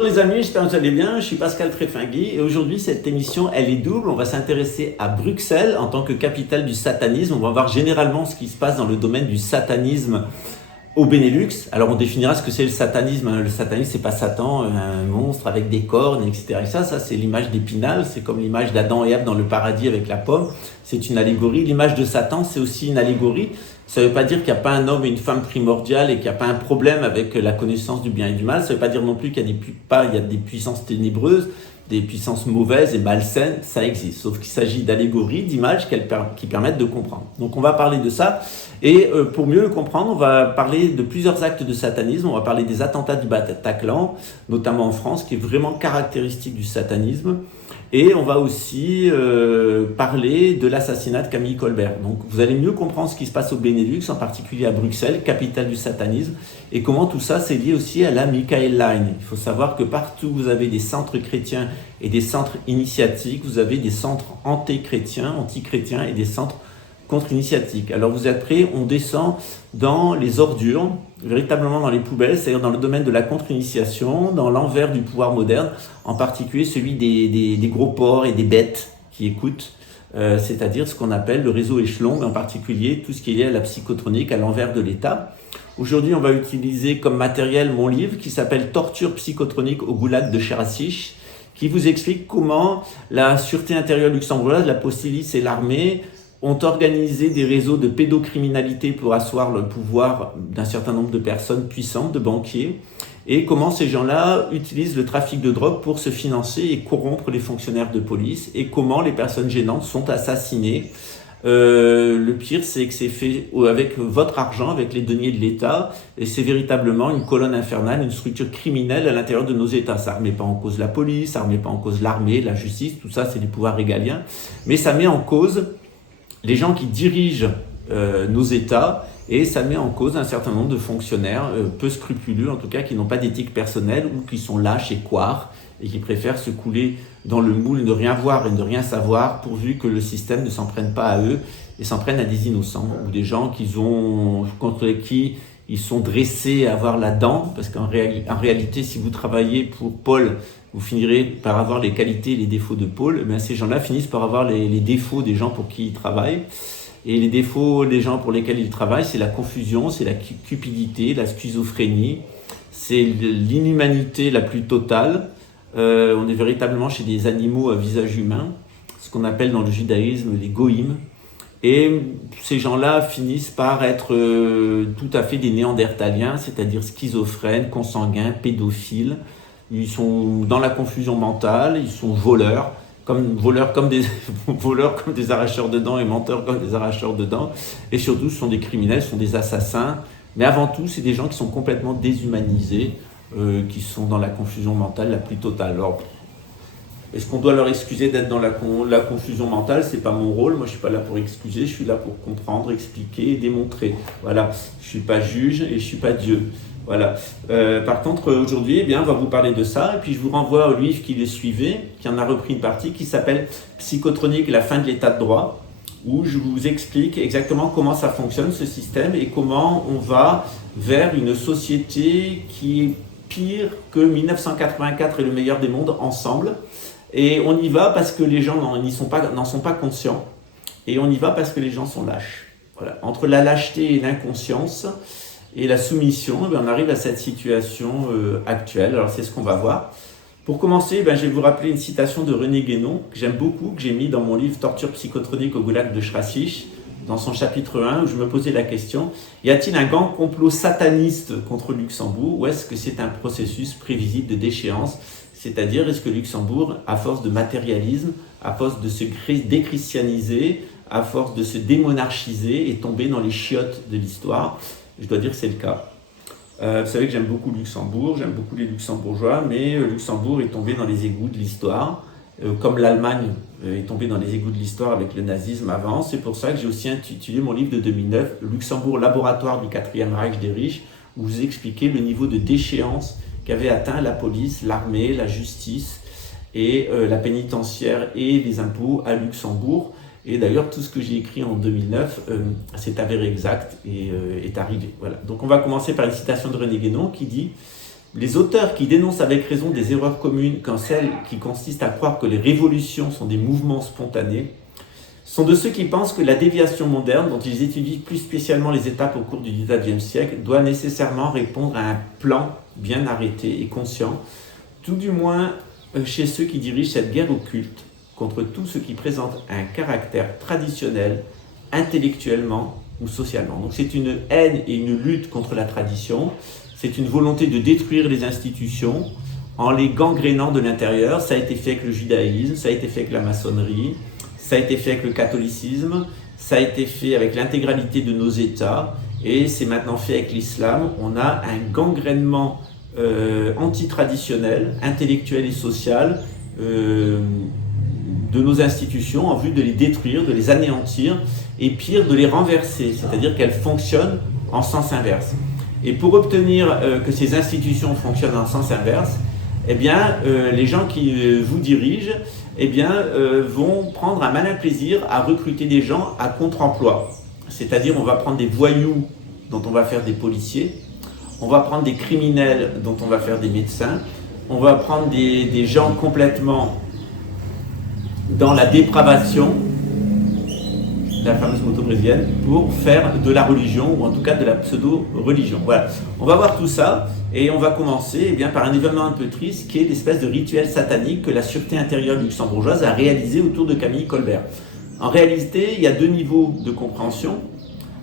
Bonjour les amis, j'espère que vous allez bien. Je suis Pascal Tréfingui et aujourd'hui cette émission elle est double. On va s'intéresser à Bruxelles en tant que capitale du satanisme. On va voir généralement ce qui se passe dans le domaine du satanisme au Benelux. Alors on définira ce que c'est le satanisme. Le satanisme c'est pas Satan, un monstre avec des cornes, etc. Et ça c'est l'image d'Épinal. C'est comme l'image d'Adam et Ève dans le paradis avec la pomme. C'est une allégorie. L'image de Satan c'est aussi une allégorie. Ça ne veut pas dire qu'il n'y a pas un homme et une femme primordial et qu'il n'y a pas un problème avec la connaissance du bien et du mal. Ça ne veut pas dire non plus qu'il y a des puissances ténébreuses, des puissances mauvaises et malsaines. Ça existe. Sauf qu'il s'agit d'allégories, d'images qui permettent de comprendre. Donc on va parler de ça. Et pour mieux le comprendre, on va parler de plusieurs actes de satanisme. On va parler des attentats du Bataclan, notamment en France, qui est vraiment caractéristique du satanisme. Et on va aussi parler de l'assassinat de Camille Colbert. Donc vous allez mieux comprendre ce qui se passe au Benelux, en particulier à Bruxelles, capitale du satanisme, et comment tout ça c'est lié aussi à la Michael Line. Il faut savoir que partout où vous avez des centres chrétiens et des centres initiatiques, vous avez des centres anti-chrétiens et des centres contre-initiatiques. Alors vous êtes prêts? On descend dans les ordures, véritablement dans les poubelles, c'est-à-dire dans le domaine de la contre-initiation, dans l'envers du pouvoir moderne, en particulier celui des gros porcs et des bêtes qui écoutent, c'est-à-dire ce qu'on appelle le réseau échelon, mais en particulier tout ce qui est lié à la psychotronique, à l'envers de l'État. Aujourd'hui, on va utiliser comme matériel mon livre qui s'appelle « Torture psychotronique au goulag de Cherassich », qui vous explique comment la sûreté intérieure luxembourgeoise, la police et l'armée ont organisé des réseaux de pédocriminalité pour asseoir le pouvoir d'un certain nombre de personnes puissantes, de banquiers, et comment ces gens-là utilisent le trafic de drogue pour se financer et corrompre les fonctionnaires de police, et comment les personnes gênantes sont assassinées. Le pire, c'est que c'est fait avec votre argent, avec les deniers de l'État, et c'est véritablement une colonne infernale, une structure criminelle à l'intérieur de nos États. Ça ne remet pas en cause la police, ça ne remet pas en cause l'armée, la justice, tout ça c'est des pouvoirs régaliens, mais ça met en cause les gens qui dirigent nos États, et ça met en cause un certain nombre de fonctionnaires peu scrupuleux, en tout cas qui n'ont pas d'éthique personnelle ou qui sont lâches et couards et qui préfèrent se couler dans le moule de rien voir et de rien savoir pourvu que le système ne s'en prenne pas à eux et s'en prenne à des innocents ou des gens contre qui ils sont dressés à avoir la dent, parce qu'en réalité, si vous travaillez pour Paul, vous finirez par avoir les qualités et les défauts de Paul. Mais ces gens-là finissent par avoir les défauts des gens pour qui ils travaillent. Et les défauts des gens pour lesquels ils travaillent, c'est la confusion, c'est la cupidité, la schizophrénie, c'est l'inhumanité la plus totale. On est véritablement chez des animaux à visage humain, ce qu'on appelle dans le judaïsme les goïms. Et ces gens-là finissent par être tout à fait des néandertaliens, c'est-à-dire schizophrènes, consanguins, pédophiles. Ils sont dans la confusion mentale, ils sont voleurs comme des arracheurs de dents et menteurs comme des arracheurs de dents. Et surtout, ce sont des criminels, ce sont des assassins. Mais avant tout, c'est des gens qui sont complètement déshumanisés, qui sont dans la confusion mentale la plus totale. Alors, est-ce qu'on doit leur excuser d'être dans la confusion mentale? C'est pas mon rôle. Moi, je suis pas là pour excuser. Je suis là pour comprendre, expliquer et démontrer. Voilà. Je suis pas juge et je suis pas Dieu. Voilà. Par contre, aujourd'hui, eh bien, on va vous parler de ça. Et puis, je vous renvoie au livre qui le suivait, qui en a repris une partie, qui s'appelle Psychotronique et la fin de l'état de droit, où je vous explique exactement comment ça fonctionne, ce système, et comment on va vers une société qui est pire que 1984 et le meilleur des mondes ensemble. Et on y va parce que les gens n'en sont pas conscients. Et on y va parce que les gens sont lâches. Voilà. Entre la lâcheté et l'inconscience et la soumission, on arrive à cette situation actuelle. Alors c'est ce qu'on va voir. Pour commencer, je vais vous rappeler une citation de René Guénon, que j'aime beaucoup, que j'ai mis dans mon livre « Torture psychotronique au goulag de Cherassich », dans son chapitre 1, où je me posais la question, y a-t-il un grand complot sataniste contre Luxembourg, ou est-ce que c'est un processus prévisible de déchéance? C'est-à-dire, est-ce que Luxembourg, à force de matérialisme, à force de se déchristianiser, à force de se démonarchiser, est tombé dans les chiottes de l'histoire? Je dois dire que c'est le cas. Vous savez que j'aime beaucoup Luxembourg, j'aime beaucoup les Luxembourgeois, mais Luxembourg est tombé dans les égouts de l'histoire, comme l'Allemagne est tombée dans les égouts de l'histoire avec le nazisme avant. C'est pour ça que j'ai aussi intitulé mon livre de 2009, Luxembourg, laboratoire du 4e Reich des riches, où vous expliquez le niveau de déchéance qu'avait atteint la police, l'armée, la justice et la pénitentiaire et les impôts à Luxembourg. Et d'ailleurs, tout ce que j'ai écrit en 2009 s'est avéré exact et est arrivé. Voilà. Donc on va commencer par une citation de René Guénon qui dit Les auteurs qui dénoncent avec raison des erreurs communes, comme celles qui consistent à croire que les révolutions sont des mouvements spontanés, sont de ceux qui pensent que la déviation moderne, dont ils étudient plus spécialement les étapes au cours du XIXe siècle, doit nécessairement répondre à un plan bien arrêté et conscient, tout du moins chez ceux qui dirigent cette guerre occulte contre tout ce qui présente un caractère traditionnel, intellectuellement ou socialement. Donc c'est une haine et une lutte contre la tradition, c'est une volonté de détruire les institutions en les gangrénant de l'intérieur. Ça a été fait avec le judaïsme, ça a été fait avec la maçonnerie, ça a été fait avec le catholicisme, ça a été fait avec l'intégralité de nos États, et c'est maintenant fait avec l'islam. On a un gangrénement antitraditionnel, intellectuel et social de nos institutions en vue de les détruire, de les anéantir, et pire, de les renverser, c'est-à-dire qu'elles fonctionnent en sens inverse. Et pour obtenir que ces institutions fonctionnent en sens inverse, eh bien, les gens qui vous dirigent vont prendre un malin plaisir à recruter des gens à contre-emploi. C'est-à-dire, on va prendre des voyous dont on va faire des policiers, on va prendre des criminels dont on va faire des médecins, on va prendre des gens complètement dans la dépravation, la fameuse moto brésilienne, pour faire de la religion, ou en tout cas de la pseudo-religion. Voilà, on va voir tout ça, et on va commencer par un événement un peu triste, qui est l'espèce de rituel satanique que la sûreté intérieure luxembourgeoise a réalisé autour de Camille Colbert. En réalité, il y a deux niveaux de compréhension.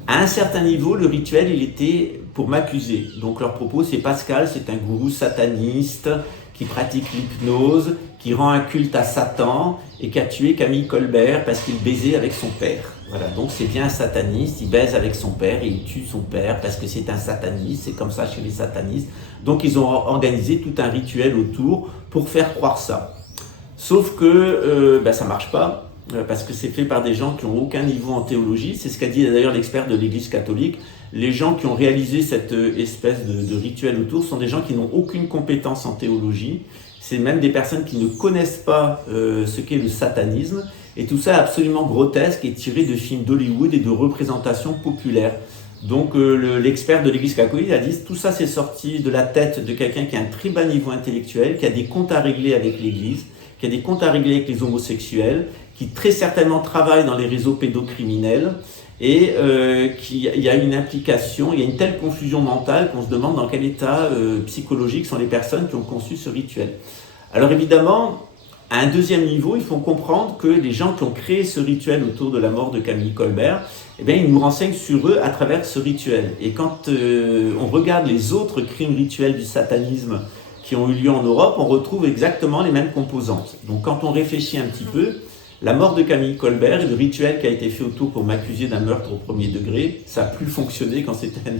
À un certain niveau, le rituel, il était pour m'accuser. Donc leur propos, c'est Pascal, c'est un gourou sataniste qui pratique l'hypnose, qui rend un culte à Satan et qui a tué Camille Colbert parce qu'il baisait avec son père. Voilà, donc c'est bien un sataniste, il baise avec son père et il tue son père parce que c'est un sataniste, c'est comme ça chez les satanistes. Donc ils ont organisé tout un rituel autour pour faire croire ça. Sauf que ça marche pas. Parce que c'est fait par des gens qui n'ont aucun niveau en théologie. C'est ce qu'a dit d'ailleurs l'expert de l'Église catholique. Les gens qui ont réalisé cette espèce de rituel autour sont des gens qui n'ont aucune compétence en théologie. C'est même des personnes qui ne connaissent pas ce qu'est le satanisme. Et tout ça est absolument grotesque et tiré de films d'Hollywood et de représentations populaires. Donc l'expert de l'Église catholique a dit tout ça c'est sorti de la tête de quelqu'un qui a un très bas niveau intellectuel, qui a des comptes à régler avec l'Église, qui a des comptes à régler avec les homosexuels, qui très certainement travaille dans les réseaux pédocriminels et il y a une implication, il y a une telle confusion mentale qu'on se demande dans quel état psychologique sont les personnes qui ont conçu ce rituel. Alors évidemment, à un deuxième niveau, il faut comprendre que les gens qui ont créé ce rituel autour de la mort de Camille Colbert, ils nous renseignent sur eux à travers ce rituel. Et quand on regarde les autres crimes rituels du satanisme qui ont eu lieu en Europe, on retrouve exactement les mêmes composantes. Donc quand on réfléchit un petit peu, la mort de Camille Colbert et le rituel qui a été fait autour pour m'accuser d'un meurtre au premier degré, ça n'a plus fonctionné quand c'était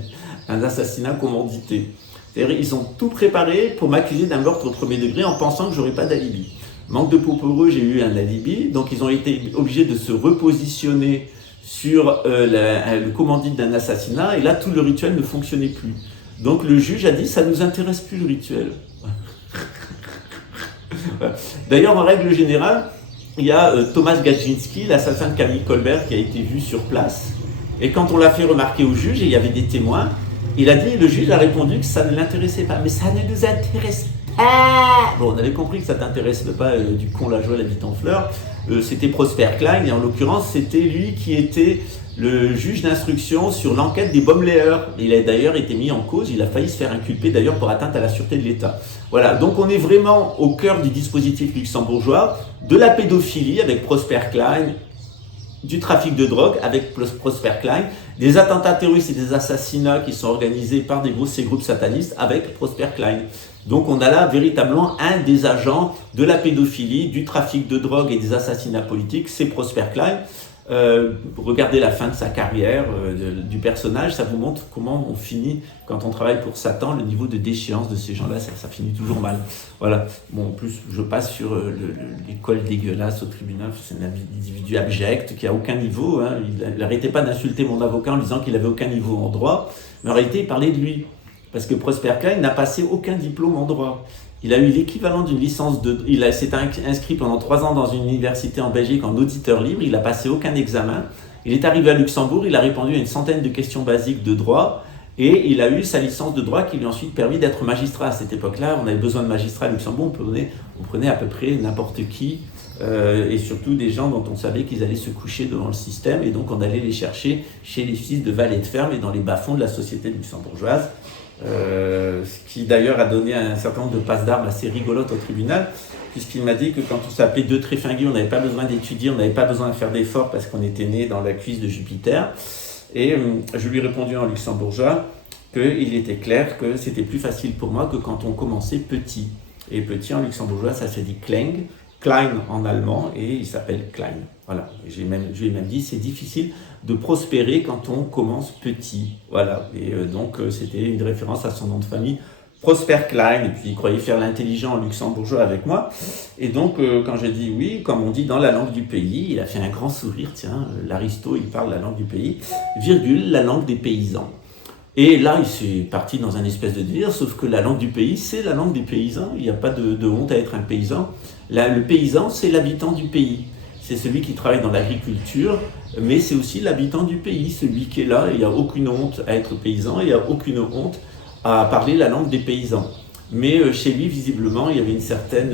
un assassinat commandité. C'est-à-dire ils ont tout préparé pour m'accuser d'un meurtre au premier degré en pensant que j'aurais pas d'alibi. Manque de peau pour eux, j'ai eu un alibi, donc ils ont été obligés de se repositionner sur le commandite d'un assassinat, et là tout le rituel ne fonctionnait plus. Donc le juge a dit ça ne nous intéresse plus le rituel. D'ailleurs en règle générale, il y a Thomas Gaczynski, l'assassin de Camille Colbert, qui a été vu sur place. Et quand on l'a fait remarquer au juge, et il y avait des témoins, le juge a répondu que ça ne l'intéressait pas. Mais ça ne nous intéresse pas. Bon, on avait compris que ça ne t'intéresse pas du con la joie, la bite en fleurs. C'était Prosper Klein, et en l'occurrence, c'était lui qui était le juge d'instruction sur l'enquête des Baumleier. Il a d'ailleurs été mis en cause, il a failli se faire inculper d'ailleurs pour atteinte à la sûreté de l'État. Voilà, donc on est vraiment au cœur du dispositif luxembourgeois, de la pédophilie avec Prosper Klein, du trafic de drogue avec Prosper Klein, des attentats terroristes et des assassinats qui sont organisés par ces groupes satanistes avec Prosper Klein. Donc on a là véritablement un des agents de la pédophilie, du trafic de drogue et des assassinats politiques, c'est Prosper Klein. Regardez la fin de sa carrière du personnage, ça vous montre comment on finit quand on travaille pour Satan, le niveau de déchéance de ces gens-là, ça finit toujours mal. Voilà. Bon, en plus, je passe sur l'école dégueulasse au tribunal, c'est un individu abject qui a aucun niveau. Hein. Il n'arrêtait pas d'insulter mon avocat en disant qu'il n'avait aucun niveau en droit, mais en réalité, il parlait de lui. Parce que Prosper Klein n'a passé aucun diplôme en droit. Il a eu l'équivalent d'une licence il s'est inscrit pendant 3 ans dans une université en Belgique en auditeur libre, il n'a passé aucun examen. Il est arrivé à Luxembourg, il a répondu à une centaine de questions basiques de droit, Et il a eu sa licence de droit qui lui a ensuite permis d'être magistrat. À cette époque-là, on avait besoin de magistrats à Luxembourg, on prenait à peu près n'importe qui, et surtout des gens dont on savait qu'ils allaient se coucher devant le système, et donc on allait les chercher chez les fils de valets de ferme et dans les bas-fonds de la société luxembourgeoise, ce qui d'ailleurs a donné un certain nombre de passes d'armes assez rigolotes au tribunal, puisqu'il m'a dit que quand on s'appelait De Tréfinguy, on n'avait pas besoin d'étudier, on n'avait pas besoin de faire d'efforts parce qu'on était né dans la cuisse de Jupiter. Et je lui ai répondu en luxembourgeois qu'il était clair que c'était plus facile pour moi que quand on commençait petit. Et petit en luxembourgeois, ça se dit Kleng, Klein en allemand, et il s'appelle Klein. Voilà. Et je lui ai même dit, c'est difficile de prospérer quand on commence petit. Voilà. Et donc, c'était une référence à son nom de famille, Prosper Klein, et puis il croyait faire l'intelligent en luxembourgeois avec moi. Et donc, quand j'ai dit oui, comme on dit dans la langue du pays, il a fait un grand sourire, tiens, l'aristo, il parle la langue du pays, virgule, la langue des paysans. Et là, il s'est parti dans un espèce de délire, sauf que la langue du pays, c'est la langue des paysans. Il n'y a pas de honte à être un paysan. Là, le paysan, c'est l'habitant du pays. C'est celui qui travaille dans l'agriculture, mais c'est aussi l'habitant du pays, celui qui est là. Il n'y a aucune honte à être paysan, il n'y a aucune honte à parler la langue des paysans. Mais chez lui, visiblement, il y avait une certaine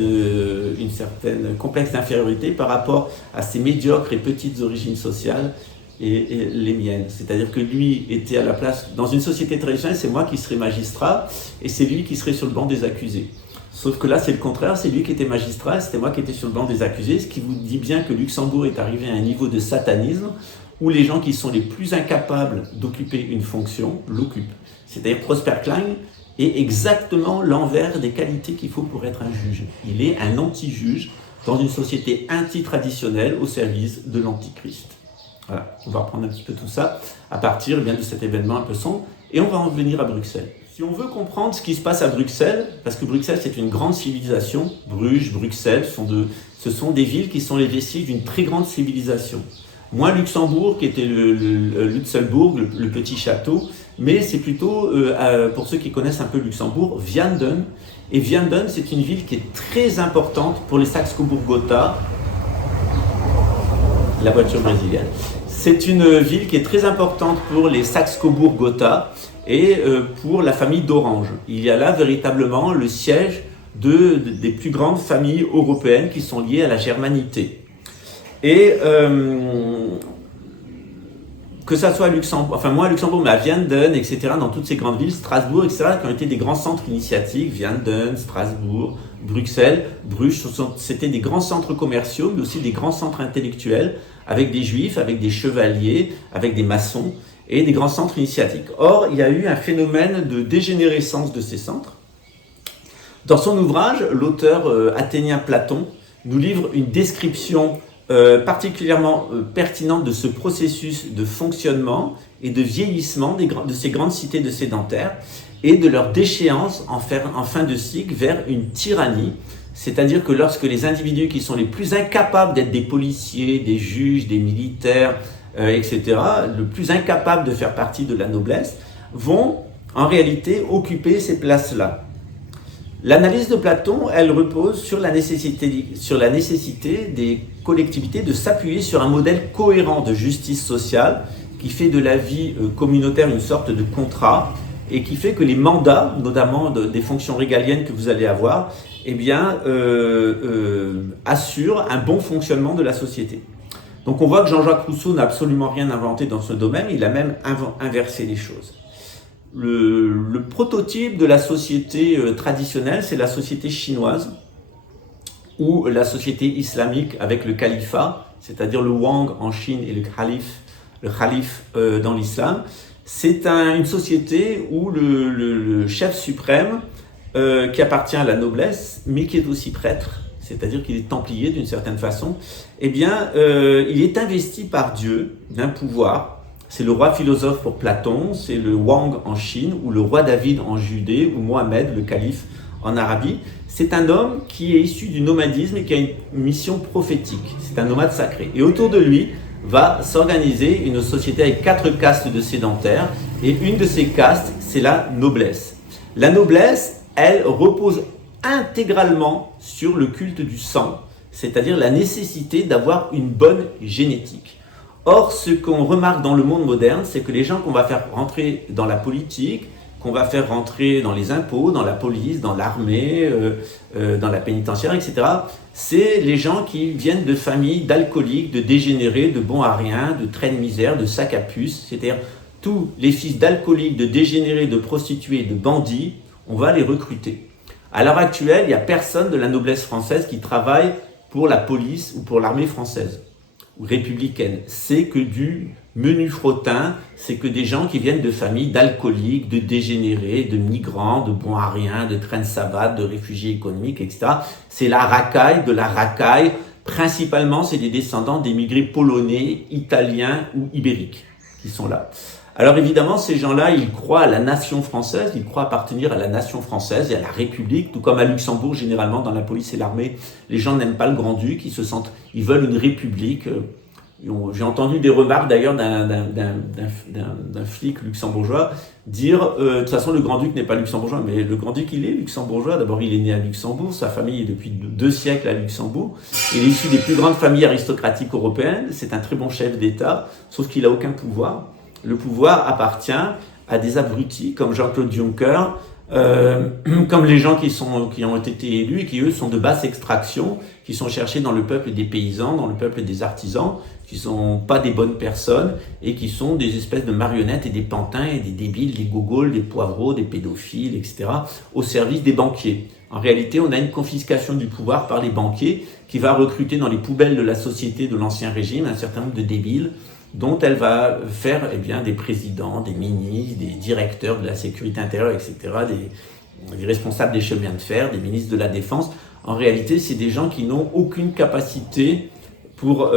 complexe d'infériorité par rapport à ses médiocres et petites origines sociales et les miennes. C'est-à-dire que lui était à la place, dans une société traditionnelle, c'est moi qui serais magistrat et c'est lui qui serait sur le banc des accusés. Sauf que là, c'est le contraire, c'est lui qui était magistrat, c'était moi qui étais sur le banc des accusés, ce qui vous dit bien que Luxembourg est arrivé à un niveau de satanisme où les gens qui sont les plus incapables d'occuper une fonction l'occupent. C'est-à-dire Prosper Klein est exactement l'envers des qualités qu'il faut pour être un juge. Il est un anti-juge dans une société anti-traditionnelle au service de l'antichrist. Voilà, on va reprendre un petit peu tout ça à partir de cet événement un peu sombre et on va en venir à Bruxelles. Si on veut comprendre ce qui se passe à Bruxelles, parce que Bruxelles c'est une grande civilisation, Bruges, Bruxelles, ce sont des villes qui sont les vestiges d'une très grande civilisation. Moins Luxembourg qui était le Lutzelbourg, le petit château, mais c'est plutôt, pour ceux qui connaissent un peu Luxembourg, Vianden. Et Vianden c'est une ville qui est très importante pour les Saxe-Cobourg-Gotha, la voiture brésilienne. C'est une ville qui est très importante pour les Saxe-Cobourg-Gotha et pour la famille d'Orange. Il y a là véritablement le siège des plus grandes familles européennes qui sont liées à la germanité. Et que ça soit à Luxembourg, enfin moi à Luxembourg, mais à Vianden, etc., dans toutes ces grandes villes, Strasbourg, etc., qui ont été des grands centres initiatiques, Vianden, Strasbourg, Bruxelles, Bruges, c'était des grands centres commerciaux, mais aussi des grands centres intellectuels, avec des juifs, avec des chevaliers, avec des maçons, et des grands centres initiatiques. Or, il y a eu un phénomène de dégénérescence de ces centres. Dans son ouvrage, l'auteur athénien Platon nous livre une description particulièrement pertinente de ce processus de fonctionnement et de vieillissement de ces grandes cités de sédentaires et de leur déchéance en fin de cycle vers une tyrannie. C'est-à-dire que lorsque les individus qui sont les plus incapables d'être des policiers, des juges, des militaires, etc., le plus incapables de faire partie de la noblesse, vont en réalité occuper ces places-là. L'analyse de Platon, elle repose sur la nécessité des collectivités de s'appuyer sur un modèle cohérent de justice sociale qui fait de la vie communautaire une sorte de contrat et qui fait que les mandats, notamment des fonctions régaliennes que vous allez avoir, eh bien, assurent un bon fonctionnement de la société. Donc on voit que Jean-Jacques Rousseau n'a absolument rien inventé dans ce domaine, il a même inversé les choses. Le prototype de la société traditionnelle, c'est la société chinoise ou la société islamique avec le califat, c'est-à-dire le Wang en Chine et le calife dans l'islam. C'est une société où le chef suprême, qui appartient à la noblesse, mais qui est aussi prêtre, c'est-à-dire qu'il est templier d'une certaine façon, eh bien, il est investi par Dieu d'un pouvoir. C'est le roi philosophe pour Platon, c'est le Wang en Chine, ou le roi David en Judée, ou Mohamed, le calife en Arabie. C'est un homme qui est issu du nomadisme et qui a une mission prophétique. C'est un nomade sacré. Et autour de lui va s'organiser une société avec 4 castes de sédentaires. Et une de ces castes, c'est la noblesse. La noblesse, elle repose intégralement sur le culte du sang, c'est-à-dire la nécessité d'avoir une bonne génétique. Or, ce qu'on remarque dans le monde moderne, c'est que les gens qu'on va faire rentrer dans la politique, qu'on va faire rentrer dans les impôts, dans la police, dans l'armée, dans la pénitentiaire, etc., c'est les gens qui viennent de familles d'alcooliques, de dégénérés, de bons à rien, de traînes misères, de sacs à puces, c'est-à-dire tous les fils d'alcooliques, de dégénérés, de prostituées, de bandits, on va les recruter. À l'heure actuelle, il n'y a personne de la noblesse française qui travaille pour la police ou pour l'armée française ou républicaine. C'est que du menu frottin, c'est que des gens qui viennent de familles d'alcooliques, de dégénérés, de migrants, de bons à rien, de traînes savates, de réfugiés économiques, etc. C'est la racaille de la racaille. Principalement, c'est des descendants d'émigrés polonais, italiens ou ibériques qui sont là. Alors évidemment, ces gens-là, ils croient à la nation française, ils croient appartenir à la nation française et à la République, tout comme à Luxembourg, généralement, dans la police et l'armée, les gens n'aiment pas le grand-duc, ils veulent une république. J'ai entendu des remarques d'ailleurs d'un flic luxembourgeois dire de toute façon le grand-duc n'est pas luxembourgeois, mais le grand-duc il est luxembourgeois. D'abord il est né à Luxembourg, sa famille est depuis 2 siècles à Luxembourg, il est issu des plus grandes familles aristocratiques européennes, c'est un très bon chef d'État, sauf qu'il n'a aucun pouvoir. Le pouvoir appartient à des abrutis comme Jean-Claude Juncker, comme les gens qui ont été élus et qui eux sont de basse extraction, qui sont cherchés dans le peuple des paysans, dans le peuple des artisans, qui sont pas des bonnes personnes et qui sont des espèces de marionnettes et des pantins et des débiles, des gogoles, des poivreaux, des pédophiles, etc. au service des banquiers. En réalité, on a une confiscation du pouvoir par les banquiers qui va recruter dans les poubelles de la société de l'ancien régime un certain nombre de débiles dont elle va faire des présidents, des ministres, des directeurs de la sécurité intérieure, etc., des responsables des chemins de fer, des ministres de la Défense. En réalité, c'est des gens qui n'ont aucune capacité pour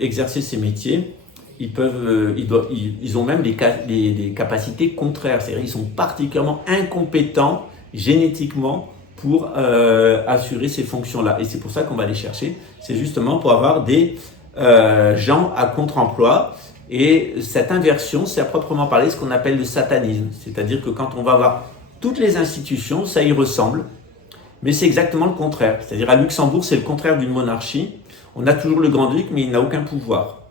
exercer ces métiers. Ils ont même des capacités contraires, c'est-à-dire ils sont particulièrement incompétents génétiquement pour assurer ces fonctions-là. Et c'est pour ça qu'on va les chercher, c'est justement pour avoir des gens à contre-emploi. Et cette inversion, c'est à proprement parler ce qu'on appelle le satanisme. C'est-à-dire que quand on va voir toutes les institutions, ça y ressemble, mais c'est exactement le contraire. C'est-à-dire à Luxembourg, c'est le contraire d'une monarchie. On a toujours le grand-duc, mais il n'a aucun pouvoir.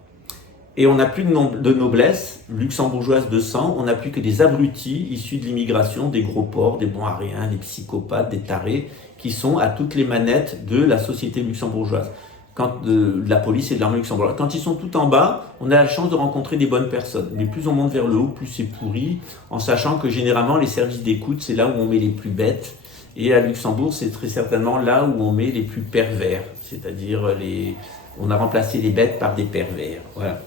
Et on n'a plus de noblesse luxembourgeoise de sang, on n'a plus que des abrutis issus de l'immigration, des gros porcs, des bons à rien, des psychopathes, des tarés, qui sont à toutes les manettes de la société luxembourgeoise. De la police et de l'armée luxembourgeoise. Quand ils sont tout en bas, on a la chance de rencontrer des bonnes personnes. Mais plus on monte vers le haut, plus c'est pourri, en sachant que généralement les services d'écoute, c'est là où on met les plus bêtes. Et à Luxembourg, c'est très certainement là où on met les plus pervers. C'est-à-dire, on a remplacé les bêtes par des pervers. Voilà.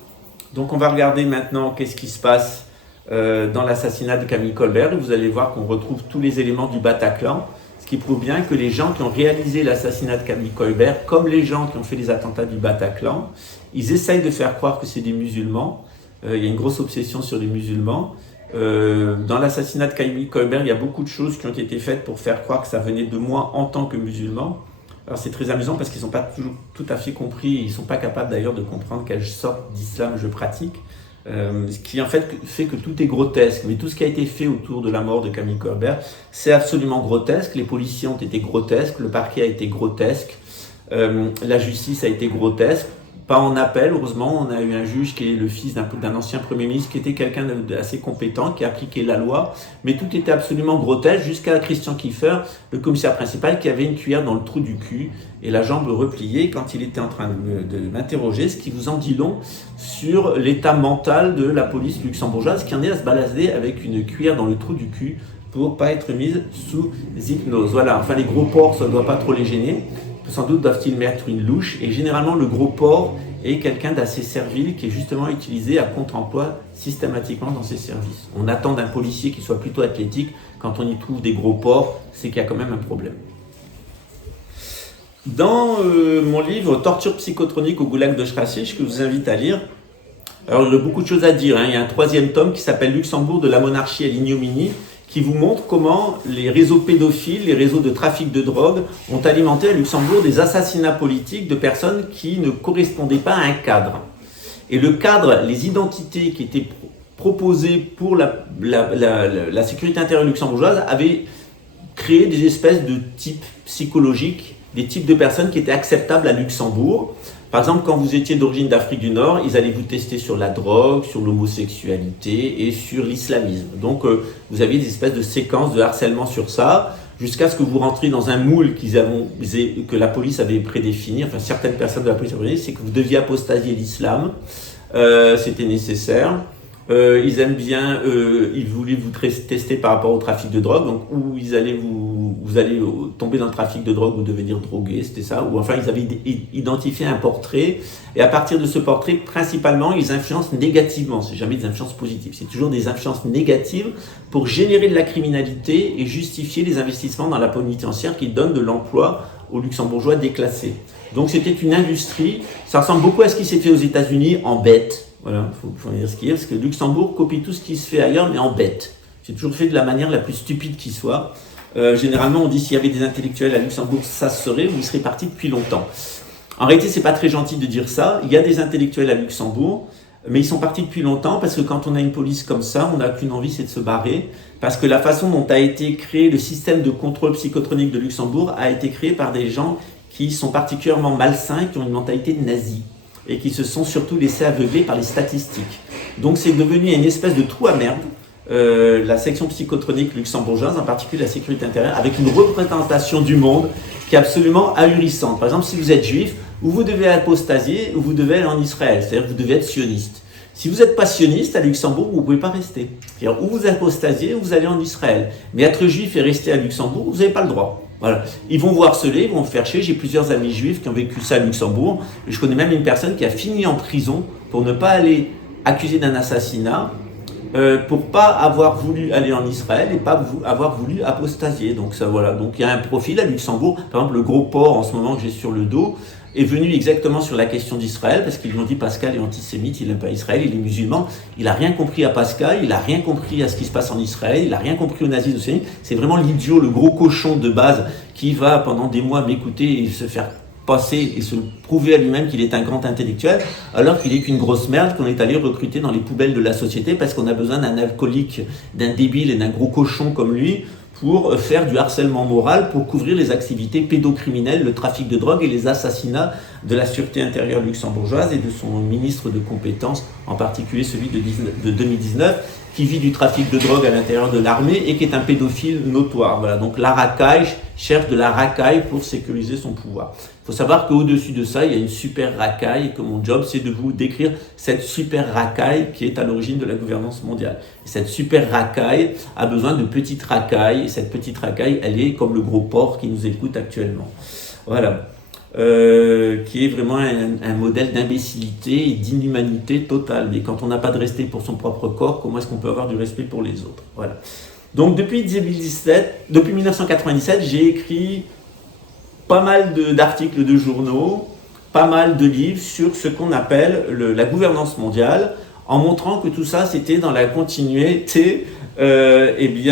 Donc on va regarder maintenant qu'est-ce qui se passe dans l'assassinat de Camille Colbert. Et vous allez voir qu'on retrouve tous les éléments du Bataclan. Ce qui prouve bien que les gens qui ont réalisé l'assassinat de Camille Colbert, comme les gens qui ont fait les attentats du Bataclan, ils essayent de faire croire que c'est des musulmans. Il y a une grosse obsession sur les musulmans. Dans l'assassinat de Camille Colbert, il y a beaucoup de choses qui ont été faites pour faire croire que ça venait de moi en tant que musulman. Alors c'est très amusant parce qu'ils n'ont pas toujours tout à fait compris, ils ne sont pas capables d'ailleurs de comprendre quelle sorte d'islam je pratique. Ce qui en fait que tout est grotesque, mais tout ce qui a été fait autour de la mort de Camille Colbert, c'est absolument grotesque. Les policiers ont été grotesques, le parquet a été grotesque, la justice a été grotesque. Pas en appel, heureusement, on a eu un juge qui est le fils d'un ancien Premier ministre, qui était quelqu'un d'assez compétent, qui a appliqué la loi, mais tout était absolument grotesque, jusqu'à Christian Kiefer, le commissaire principal, qui avait une cuillère dans le trou du cul et la jambe repliée quand il était en train de m'interroger, ce qui vous en dit long sur l'état mental de la police luxembourgeoise, qui en est à se balader avec une cuillère dans le trou du cul pour pas être mise sous hypnose. Voilà, enfin les gros porcs, ça ne doit pas trop les gêner. Sans doute doivent-ils mettre une louche, et généralement le gros porc est quelqu'un d'assez servile qui est justement utilisé à contre-emploi systématiquement dans ses services. On attend d'un policier qu'il soit plutôt athlétique, quand on y trouve des gros porcs, c'est qu'il y a quand même un problème. Dans mon livre « Torture psychotronique au goulag de Strassigg », que je vous invite à lire, alors il y a beaucoup de choses à dire, il y a un 3e tome qui s'appelle « Luxembourg de la monarchie à l'ignominie », qui vous montre comment les réseaux pédophiles, les réseaux de trafic de drogue ont alimenté à Luxembourg des assassinats politiques de personnes qui ne correspondaient pas à un cadre. Et le cadre, les identités qui étaient proposées pour la sécurité intérieure luxembourgeoise avaient créé des espèces de types psychologiques, des types de personnes qui étaient acceptables à Luxembourg. Par exemple, quand vous étiez d'origine d'Afrique du Nord, ils allaient vous tester sur la drogue, sur l'homosexualité et sur l'islamisme. Donc, vous aviez des espèces de séquences de harcèlement sur ça, jusqu'à ce que vous rentriez dans un moule que la police avait prédéfini, enfin certaines personnes de la police avaient prédéfini, c'est que vous deviez apostasier l'islam, c'était nécessaire. Ils aiment bien, ils voulaient vous tester par rapport au trafic de drogue, donc où vous allez tomber dans le trafic de drogue, vous devez dire drogué, c'était ça, ou enfin ils avaient identifié un portrait, et à partir de ce portrait, principalement, ils influencent négativement, c'est jamais des influences positives, c'est toujours des influences négatives pour générer de la criminalité et justifier les investissements dans la pénitentiaire qui donnent de l'emploi aux luxembourgeois déclassés. Donc c'était une industrie, ça ressemble beaucoup à ce qui s'est fait aux États-Unis en bête. Voilà, faut dire ce qu'il y a, parce que Luxembourg copie tout ce qui se fait ailleurs, mais en bête. C'est toujours fait de la manière la plus stupide qui soit. Généralement, on dit s'il y avait des intellectuels à Luxembourg, ça se serait, ou ils seraient partis depuis longtemps. En réalité, c'est pas très gentil de dire ça. Il y a des intellectuels à Luxembourg, mais ils sont partis depuis longtemps, parce que quand on a une police comme ça, on n'a qu'une envie, c'est de se barrer. Parce que la façon dont a été créé le système de contrôle psychotronique de Luxembourg a été créé par des gens qui sont particulièrement malsains, qui ont une mentalité de nazi, et qui se sont surtout laissés aveugler par les statistiques. Donc c'est devenu une espèce de trou à merde, la section psychotronique luxembourgeoise, en particulier la sécurité intérieure, avec une représentation du monde qui est absolument ahurissante. Par exemple, si vous êtes juif, ou vous devez apostasier, ou vous devez aller en Israël, c'est-à-dire que vous devez être sioniste. Si vous n'êtes pas sioniste à Luxembourg, vous ne pouvez pas rester. C'est-à-dire, ou vous apostasiez, ou vous allez en Israël. Mais être juif et rester à Luxembourg, vous n'avez pas le droit. Voilà. Ils vont vous harceler, ils vont vous faire chier. J'ai plusieurs amis juifs qui ont vécu ça à Luxembourg. Et je connais même une personne qui a fini en prison pour ne pas aller accuser d'un assassinat, pour pas avoir voulu aller en Israël et pas avoir voulu apostasier. Donc ça, voilà. Donc il y a un profil à Luxembourg. Par exemple, le gros porc en ce moment que j'ai sur le dos est venu exactement sur la question d'Israël, parce qu'ils lui ont dit Pascal est antisémite, il n'aime pas Israël, il est musulman. Il n'a rien compris à Pascal, il n'a rien compris à ce qui se passe en Israël, il n'a rien compris aux nazis aussi. C'est vraiment l'idiot, le gros cochon de base qui va pendant des mois m'écouter et se faire passer et se prouver à lui-même qu'il est un grand intellectuel, alors qu'il est qu'une grosse merde qu'on est allé recruter dans les poubelles de la société parce qu'on a besoin d'un alcoolique, d'un débile et d'un gros cochon comme lui pour faire du harcèlement moral, pour couvrir les activités pédocriminelles, le trafic de drogue et les assassinats de la sûreté intérieure luxembourgeoise et de son ministre de compétences, en particulier celui de 2019, qui vit du trafic de drogue à l'intérieur de l'armée et qui est un pédophile notoire. Voilà, donc la racaille cherche de la racaille pour sécuriser son pouvoir. Il faut savoir qu'au-dessus de ça, il y a une super racaille et que mon job, c'est de vous décrire cette super racaille qui est à l'origine de la gouvernance mondiale. Et cette super racaille a besoin de petites racailles et cette petite racaille, elle est comme le gros porc qui nous écoute actuellement. Voilà. Qui est vraiment un modèle d'imbécilité et d'inhumanité totale. Mais quand on n'a pas de respect pour son propre corps, comment est-ce qu'on peut avoir du respect pour les autres? Voilà. Donc depuis 1997, j'ai écrit pas mal d'articles de journaux, pas mal de livres sur ce qu'on appelle la gouvernance mondiale, en montrant que tout ça c'était dans la continuité du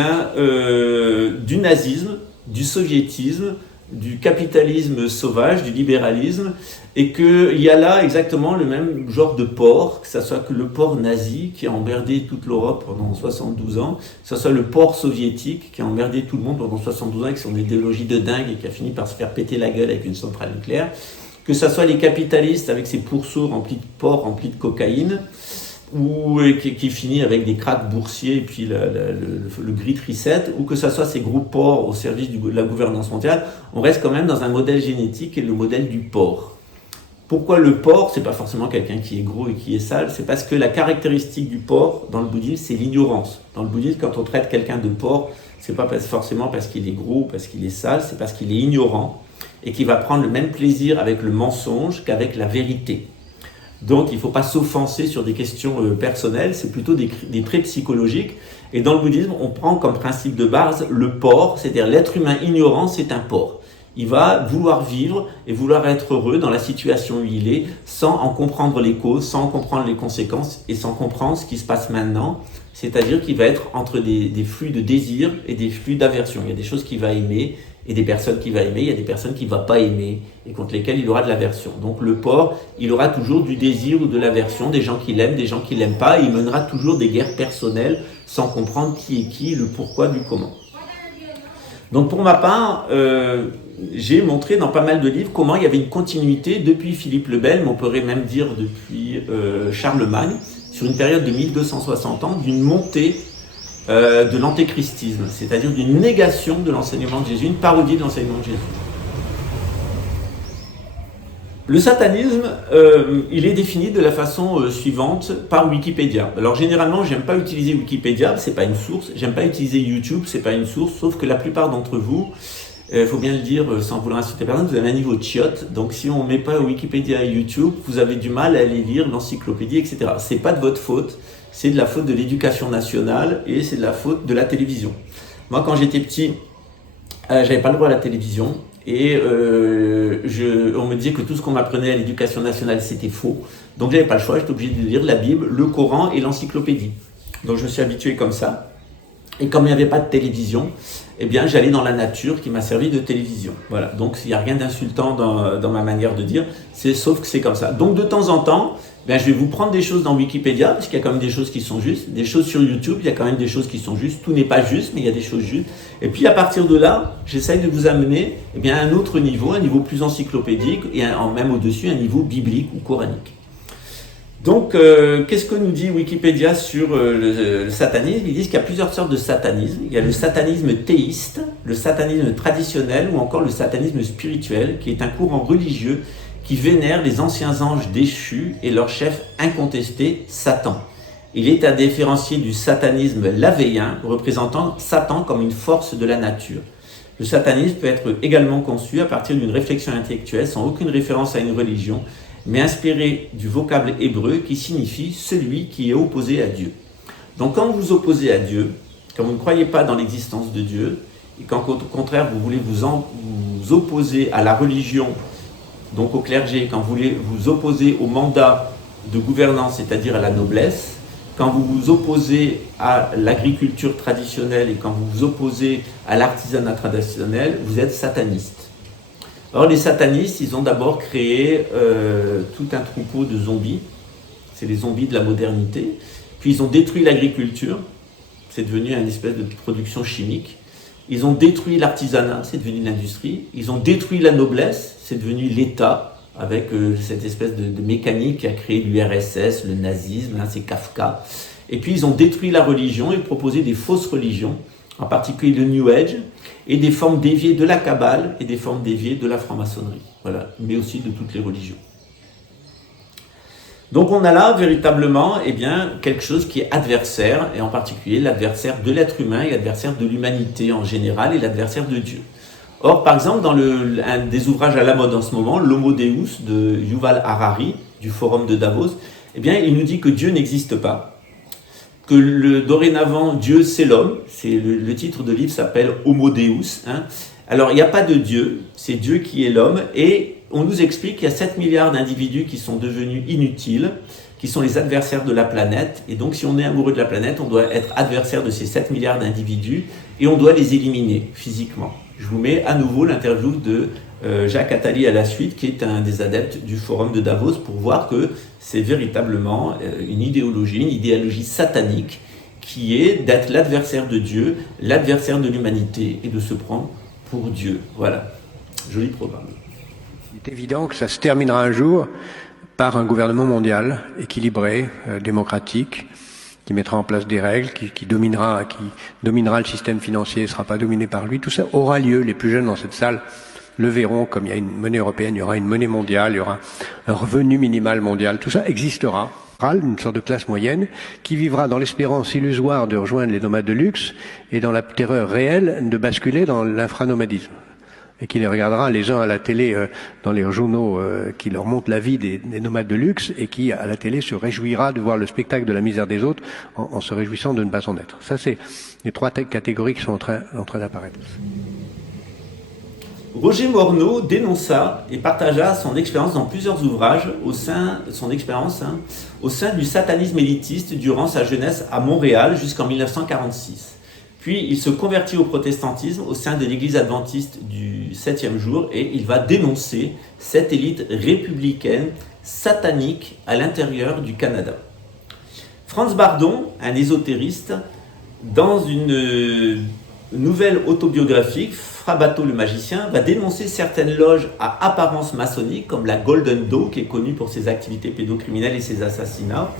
nazisme, du soviétisme, du capitalisme sauvage, du libéralisme, et qu'il y a là exactement le même genre de porc, que ce soit que le porc nazi qui a emmerdé toute l'Europe pendant 72 ans, que ce soit le porc soviétique qui a emmerdé tout le monde pendant 72 ans avec son idéologie de dingue et qui a fini par se faire péter la gueule avec une centrale nucléaire, que ce soit les capitalistes avec ses pourceaux remplis de porc, remplis de cocaïne, ou qui finit avec des cracks boursiers et puis le Great Reset, ou que ce soit ces gros porcs au service de la gouvernance mondiale, on reste quand même dans un modèle génétique qui est le modèle du porc. Pourquoi le porc? C'est pas forcément quelqu'un qui est gros et qui est sale, c'est parce que la caractéristique du porc dans le bouddhisme, c'est l'ignorance. Dans le bouddhisme, quand on traite quelqu'un de porc, c'est pas forcément parce qu'il est gros ou parce qu'il est sale, c'est parce qu'il est ignorant et qu'il va prendre le même plaisir avec le mensonge qu'avec la vérité. Donc il ne faut pas s'offenser sur des questions personnelles, c'est plutôt des traits psychologiques. Et dans le bouddhisme, on prend comme principe de base le porc, c'est-à-dire l'être humain ignorant, c'est un porc. Il va vouloir vivre et vouloir être heureux dans la situation où il est, sans en comprendre les causes, sans en comprendre les conséquences et sans comprendre ce qui se passe maintenant. C'est-à-dire qu'il va être entre des flux de désir et des flux d'aversion. Il y a des choses qu'il va aimer et des personnes qu'il va aimer, il y a des personnes qu'il ne va pas aimer et contre lesquelles il aura de l'aversion. Donc le porc, il aura toujours du désir ou de l'aversion, des gens qu'il aime, des gens qu'il n'aime pas, et il mènera toujours des guerres personnelles sans comprendre qui est qui, le pourquoi du comment. Donc pour ma part, j'ai montré dans pas mal de livres comment il y avait une continuité depuis Philippe le Bel, mais on pourrait même dire depuis Charlemagne, sur une période de 1260 ans, d'une montée de l'antéchristisme, c'est-à-dire d'une négation de l'enseignement de Jésus, une parodie de l'enseignement de Jésus. Le satanisme, il est défini de la façon suivante par Wikipédia. Alors généralement, j'aime pas utiliser Wikipédia, c'est pas une source. J'aime pas utiliser YouTube, c'est pas une source. Sauf que la plupart d'entre vous, faut bien le dire sans vouloir insulter personne, vous avez un niveau de chiotte. Donc si on met pas Wikipédia et YouTube, vous avez du mal à aller lire l'encyclopédie, etc. C'est pas de votre faute, c'est de la faute de l'éducation nationale et c'est de la faute de la télévision. Moi, quand j'étais petit, j'avais pas le droit à la télévision. Et on me disait que tout ce qu'on m'apprenait à l'éducation nationale, c'était faux. Donc j'avais pas le choix, j'étais obligé de lire la Bible, le Coran et l'encyclopédie. Donc je me suis habitué comme ça. Et comme il n'y avait pas de télévision, eh bien j'allais dans la nature qui m'a servi de télévision. Voilà, donc il n'y a rien d'insultant dans ma manière de dire, sauf que c'est comme ça. Donc de temps en temps, je vais vous prendre des choses dans Wikipédia, parce qu'il y a quand même des choses qui sont justes, des choses sur YouTube, il y a quand même des choses qui sont justes, tout n'est pas juste, mais il y a des choses justes. Et puis à partir de là, j'essaye de vous amener à un autre niveau, un niveau plus encyclopédique, et même au-dessus, un niveau biblique ou coranique. Donc, qu'est-ce que nous dit Wikipédia sur le satanisme? Ils disent qu'il y a plusieurs sortes de satanisme. Il y a le satanisme théiste, le satanisme traditionnel ou encore le satanisme spirituel, qui est un courant religieux qui vénère les anciens anges déchus et leur chef incontesté, Satan. Il est à différencier du satanisme lavéien, représentant Satan comme une force de la nature. Le satanisme peut être également conçu à partir d'une réflexion intellectuelle sans aucune référence à une religion, mais inspiré du vocable hébreu qui signifie « celui qui est opposé à Dieu ». Donc quand vous vous opposez à Dieu, quand vous ne croyez pas dans l'existence de Dieu, et quand au contraire vous voulez vous opposer à la religion, donc au clergé, quand vous voulez vous opposer au mandat de gouvernance, c'est-à-dire à la noblesse, quand vous vous opposez à l'agriculture traditionnelle et quand vous vous opposez à l'artisanat traditionnel, vous êtes sataniste. Alors les satanistes, ils ont d'abord créé tout un troupeau de zombies, c'est les zombies de la modernité, puis ils ont détruit l'agriculture, c'est devenu une espèce de production chimique. Ils ont détruit l'artisanat, c'est devenu l'industrie. Ils ont détruit la noblesse, c'est devenu l'État, avec cette espèce de mécanique qui a créé l'URSS, le nazisme, c'est Kafka. Et puis ils ont détruit la religion et proposé des fausses religions, en particulier le New Age, et des formes déviées de la Kabbale et des formes déviées de la franc-maçonnerie. Voilà, mais aussi de toutes les religions. Donc on a là véritablement quelque chose qui est adversaire, et en particulier l'adversaire de l'être humain et l'adversaire de l'humanité en général et l'adversaire de Dieu. Or, par exemple, dans un des ouvrages à la mode en ce moment, l'Homo Deus de Yuval Harari, du Forum de Davos, il nous dit que Dieu n'existe pas, que dorénavant Dieu c'est l'homme, le titre de livre s'appelle Homo Deus. Alors il n'y a pas de Dieu, c'est Dieu qui est l'homme, et on nous explique qu'il y a 7 milliards d'individus qui sont devenus inutiles, qui sont les adversaires de la planète, et donc si on est amoureux de la planète, on doit être adversaire de ces 7 milliards d'individus, et on doit les éliminer physiquement. Je vous mets à nouveau l'interview de Jacques Attali à la suite, qui est un des adeptes du Forum de Davos, pour voir que c'est véritablement une idéologie satanique, qui est d'être l'adversaire de Dieu, l'adversaire de l'humanité, et de se prendre pour Dieu. Voilà, joli programme. Il est évident que ça se terminera un jour par un gouvernement mondial, équilibré, démocratique, qui mettra en place des règles, qui dominera le système financier, ne sera pas dominé par lui. Tout ça aura lieu. Les plus jeunes dans cette salle le verront, comme il y a une monnaie européenne, il y aura une monnaie mondiale, il y aura un revenu minimal mondial. Tout ça existera. Une sorte de classe moyenne qui vivra dans l'espérance illusoire de rejoindre les nomades de luxe et dans la terreur réelle de basculer dans l'infranomadisme. Et qui les regardera les uns à la télé dans les journaux qui leur montrent la vie des nomades de luxe et qui à la télé se réjouira de voir le spectacle de la misère des autres en se réjouissant de ne pas en être. Ça c'est les trois catégories qui sont en train d'apparaître. Roger Morneau dénonça et partagea son expérience dans plusieurs ouvrages au sein du satanisme élitiste durant sa jeunesse à Montréal jusqu'en 1946. Puis il se convertit au protestantisme au sein de l'église adventiste du 7e jour et il va dénoncer cette élite républicaine satanique à l'intérieur du Canada. Franz Bardon, un ésotériste, dans une nouvelle autobiographique, Frabato le magicien va dénoncer certaines loges à apparence maçonnique, comme la Golden Dawn, qui est connue pour ses activités pédocriminelles et ses assassinats.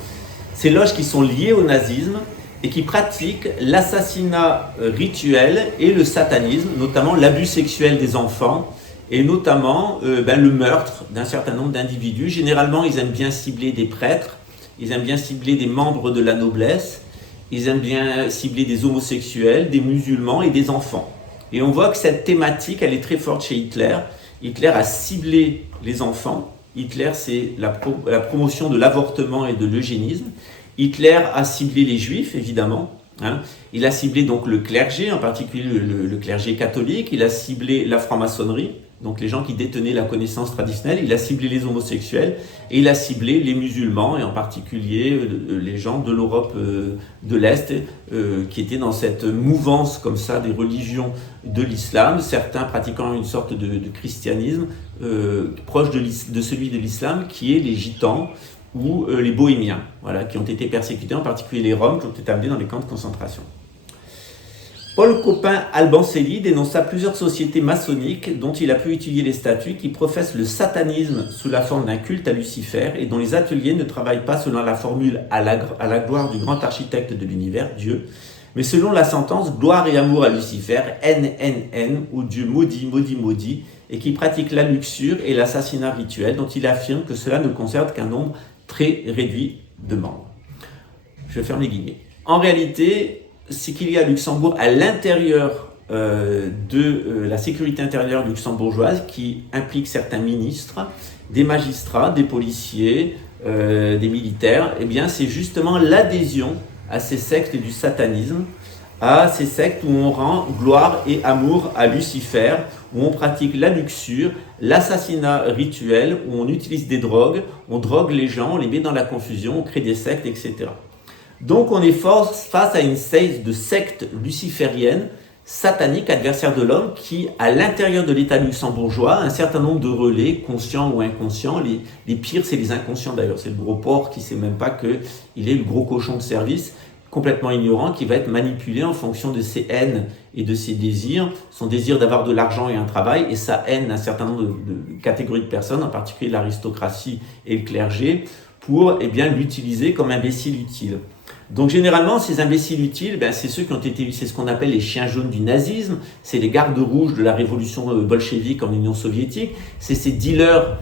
Ces loges qui sont liées au nazisme et qui pratiquent l'assassinat rituel et le satanisme, notamment l'abus sexuel des enfants et notamment le meurtre d'un certain nombre d'individus. Généralement, ils aiment bien cibler des prêtres, ils aiment bien cibler des membres de la noblesse, ils aiment bien cibler des homosexuels, des musulmans et des enfants. Et on voit que cette thématique, elle est très forte chez Hitler. Hitler a ciblé les enfants. Hitler, c'est la promotion de l'avortement et de l'eugénisme. Hitler a ciblé les juifs, évidemment. Il a ciblé donc le clergé, en particulier le clergé catholique. Il a ciblé la franc-maçonnerie, donc les gens qui détenaient la connaissance traditionnelle. Il a ciblé les homosexuels et il a ciblé les musulmans, et en particulier les gens de l'Europe de l'Est qui étaient dans cette mouvance comme ça des religions de l'islam, certains pratiquant une sorte de christianisme proche de celui de l'islam, qui est les gitans ou les bohémiens, voilà, qui ont été persécutés, en particulier les Roms, qui ont été amenés dans les camps de concentration. Paul Coppin-Albancelli dénonça plusieurs sociétés maçonniques dont il a pu étudier les statuts, qui professent le satanisme sous la forme d'un culte à Lucifer et dont les ateliers ne travaillent pas selon la formule à la gloire du grand architecte de l'univers, Dieu, mais selon la sentence gloire et amour à Lucifer, NNN, ou Dieu maudit, maudit, maudit, et qui pratiquent la luxure et l'assassinat rituel, dont il affirme que cela ne concerne qu'un nombre très réduit de membres. Je ferme les guillemets. En réalité, c'est qu'il y a à Luxembourg, à l'intérieur de la sécurité intérieure luxembourgeoise, qui implique certains ministres, des magistrats, des policiers, des militaires, eh bien c'est justement l'adhésion à ces sectes du satanisme, à ces sectes où on rend gloire et amour à Lucifer, où on pratique la luxure, l'assassinat rituel, où on utilise des drogues, on drogue les gens, on les met dans la confusion, on crée des sectes, etc. Donc on est face à une de secte luciférienne, satanique, adversaire de l'homme, qui, à l'intérieur de l'État luxembourgeois, a un certain nombre de relais, conscients ou inconscients. Les pires, c'est les inconscients d'ailleurs. C'est le gros porc qui ne sait même pas qu'il est le gros cochon de service, complètement ignorant, qui va être manipulé en fonction de ses haines et de ses désirs, son désir d'avoir de l'argent et un travail, et sa haine d'un certain nombre de catégories de personnes, en particulier l'aristocratie et le clergé, pour l'utiliser comme imbécile utile. Donc généralement, ces imbéciles utiles, c'est ceux qui ont été, c'est ce qu'on appelle les chiens jaunes du nazisme, c'est les gardes rouges de la révolution bolchevique en Union soviétique, c'est ces dealers,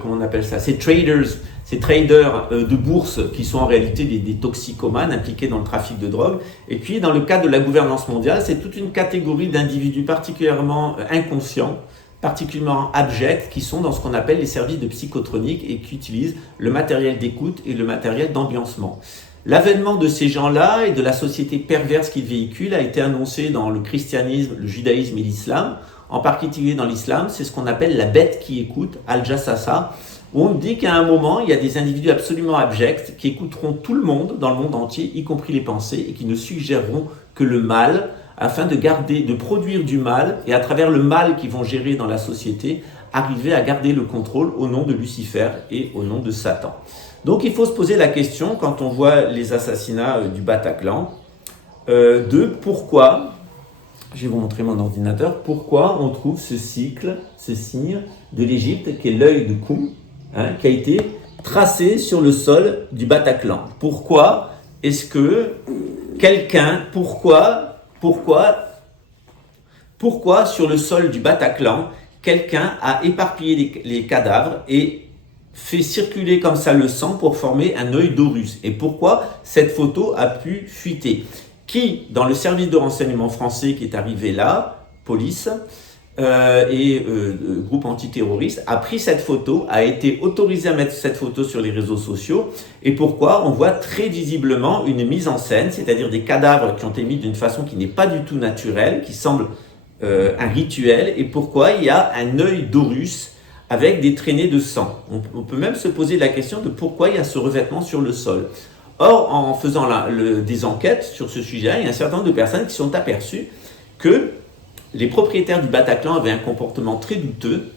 comment on appelle ça, ces traders de bourse qui sont en réalité des toxicomanes impliqués dans le trafic de drogue. Et puis dans le cadre de la gouvernance mondiale, c'est toute une catégorie d'individus particulièrement inconscients, particulièrement abjects, qui sont dans ce qu'on appelle les services de psychotronique et qui utilisent le matériel d'écoute et le matériel d'ambiancement. L'avènement de ces gens-là et de la société perverse qu'ils véhiculent a été annoncé dans le christianisme, le judaïsme et l'islam. En particulier dans l'islam, c'est ce qu'on appelle la bête qui écoute, Al-Jassasa, où on dit qu'à un moment, il y a des individus absolument abjects qui écouteront tout le monde, dans le monde entier, y compris les pensées, et qui ne suggéreront que le mal, afin de produire du mal, et à travers le mal qu'ils vont gérer dans la société, arriver à garder le contrôle au nom de Lucifer et au nom de Satan. Donc il faut se poser la question, quand on voit les assassinats du Bataclan, de pourquoi, je vais vous montrer mon ordinateur, pourquoi on trouve ce signe de l'Égypte, qui est l'œil de Koum, qui a été tracé sur le sol du Bataclan. Pourquoi est-ce que pourquoi sur le sol du Bataclan, quelqu'un a éparpillé les cadavres et fait circuler comme ça le sang pour former un œil d'Horus? Et pourquoi cette photo a pu fuiter? Qui, dans le service de renseignement français qui est arrivé là, police groupe antiterroriste, a pris cette photo, a été autorisé à mettre cette photo sur les réseaux sociaux? Et pourquoi on voit très visiblement une mise en scène, c'est-à-dire des cadavres qui ont été mis d'une façon qui n'est pas du tout naturelle, qui semble un rituel? Et pourquoi il y a un œil d'Horus avec des traînées de sang? On peut même se poser la question de pourquoi il y a ce revêtement sur le sol. Or, en faisant des enquêtes sur ce sujet, il y a un certain nombre de personnes qui sont aperçues que les propriétaires du Bataclan avaient un comportement très douteux,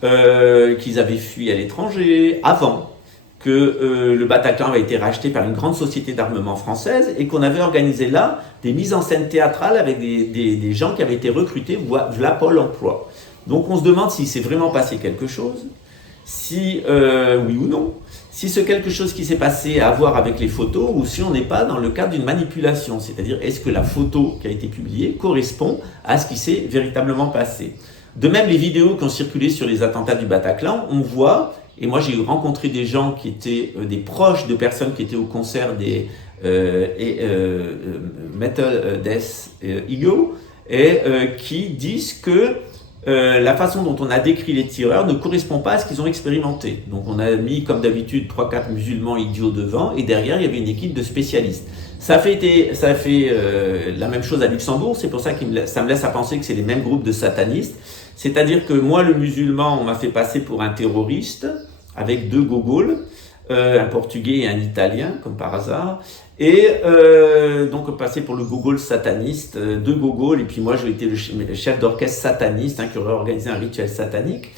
qu'ils avaient fui à l'étranger avant, que le Bataclan avait été racheté par une grande société d'armement française et qu'on avait organisé là des mises en scène théâtrales avec des gens qui avaient été recrutés via Pôle emploi. Donc on se demande si s'est vraiment passé quelque chose, si oui ou non, si ce quelque chose qui s'est passé a à voir avec les photos ou si on n'est pas dans le cadre d'une manipulation, c'est-à-dire est-ce que la photo qui a été publiée correspond à ce qui s'est véritablement passé. De même, les vidéos qui ont circulé sur les attentats du Bataclan, on voit, et moi j'ai rencontré des gens qui étaient des proches de personnes qui étaient au concert des Metal Death Ego, et qui disent que la façon dont on a décrit les tireurs ne correspond pas à ce qu'ils ont expérimenté. Donc on a mis comme d'habitude 3-4 musulmans idiots devant, et derrière il y avait une équipe de spécialistes. Ça a fait la même chose à Luxembourg, c'est pour ça que ça me laisse à penser que c'est les mêmes groupes de satanistes. C'est-à-dire que moi, le musulman, on m'a fait passer pour un terroriste avec deux gogols, un portugais et un italien, comme par hasard. Et donc passer pour le gogol sataniste, deux gogols, et puis moi j'ai été le chef d'orchestre sataniste qui aurait organisé un rituel satanique.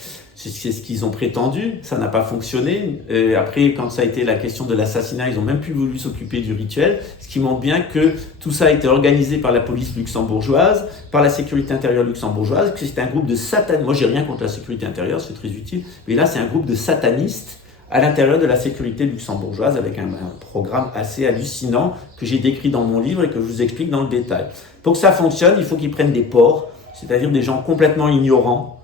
C'est ce qu'ils ont prétendu, ça n'a pas fonctionné. Après, quand ça a été la question de l'assassinat, ils n'ont même plus voulu s'occuper du rituel, ce qui montre bien que tout ça a été organisé par la police luxembourgeoise, par la sécurité intérieure luxembourgeoise, que c'est un groupe de satanistes. Moi, j'ai rien contre la sécurité intérieure, c'est très utile, mais là, c'est un groupe de satanistes à l'intérieur de la sécurité luxembourgeoise avec un programme assez hallucinant que j'ai décrit dans mon livre et que je vous explique dans le détail. Pour que ça fonctionne, il faut qu'ils prennent des porcs, c'est-à-dire des gens complètement ignorants,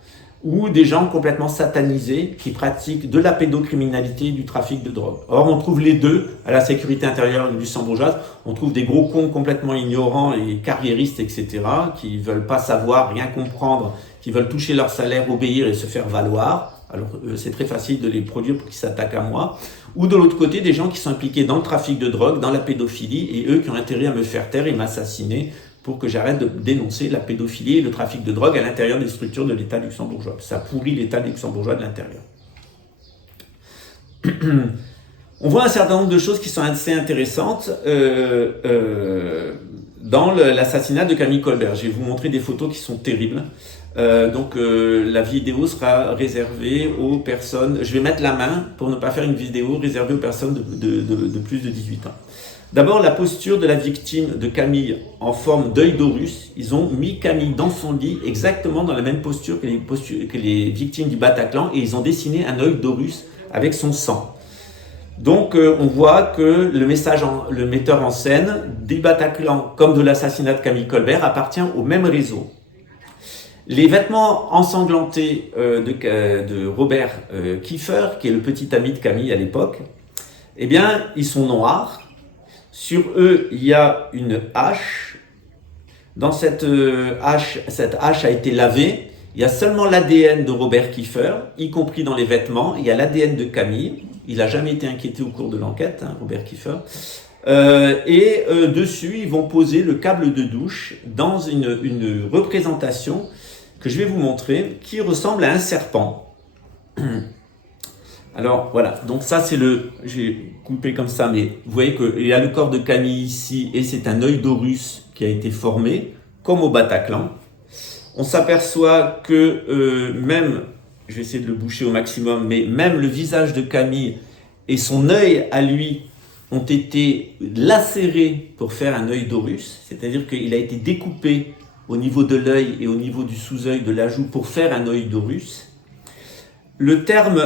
ou des gens complètement satanisés qui pratiquent de la pédocriminalité et du trafic de drogue. Or, on trouve les deux à la sécurité intérieure luxembourgeoise. On trouve des gros cons complètement ignorants et carriéristes, etc., qui veulent pas savoir, rien comprendre, qui veulent toucher leur salaire, obéir et se faire valoir. Alors, c'est très facile de les produire pour qu'ils s'attaquent à moi. Ou de l'autre côté, des gens qui sont impliqués dans le trafic de drogue, dans la pédophilie, et eux qui ont intérêt à me faire taire et m'assassiner pour que j'arrête de dénoncer la pédophilie et le trafic de drogue à l'intérieur des structures de l'État luxembourgeois. Ça pourrit l'État luxembourgeois de l'intérieur. On voit un certain nombre de choses qui sont assez intéressantes dans l'assassinat de Camille Colbert. Je vais vous montrer des photos qui sont terribles. La vidéo sera réservée aux personnes... Je vais mettre la main pour ne pas faire une vidéo réservée aux personnes de plus de 18 ans. D'abord, la posture de la victime de Camille en forme d'œil d'Horus. Ils ont mis Camille dans son lit exactement dans la même posture que les victimes du Bataclan et ils ont dessiné un œil d'Horus avec son sang. Donc, on voit que le metteur en scène des Bataclan comme de l'assassinat de Camille Colbert appartient au même réseau. Les vêtements ensanglantés de Robert Kiefer, qui est le petit ami de Camille à l'époque, eh bien, ils sont noirs. Sur eux, il y a une hache. Dans cette hache a été lavée. Il y a seulement l'ADN de Robert Kiefer, y compris dans les vêtements. Il y a l'ADN de Camille. Il n'a jamais été inquiété au cours de l'enquête, Robert Kiefer. Dessus, ils vont poser le câble de douche dans une représentation que je vais vous montrer, qui ressemble à un serpent. Alors voilà, donc ça c'est j'ai coupé comme ça, mais vous voyez qu'il y a le corps de Camille ici, et c'est un œil d'Horus qui a été formé, comme au Bataclan. On s'aperçoit que même, je vais essayer de le boucher au maximum, mais même le visage de Camille et son œil à lui ont été lacérés pour faire un œil d'Horus, c'est-à-dire qu'il a été découpé au niveau de l'œil et au niveau du sous-œil de la joue pour faire un œil d'Horus. Le terme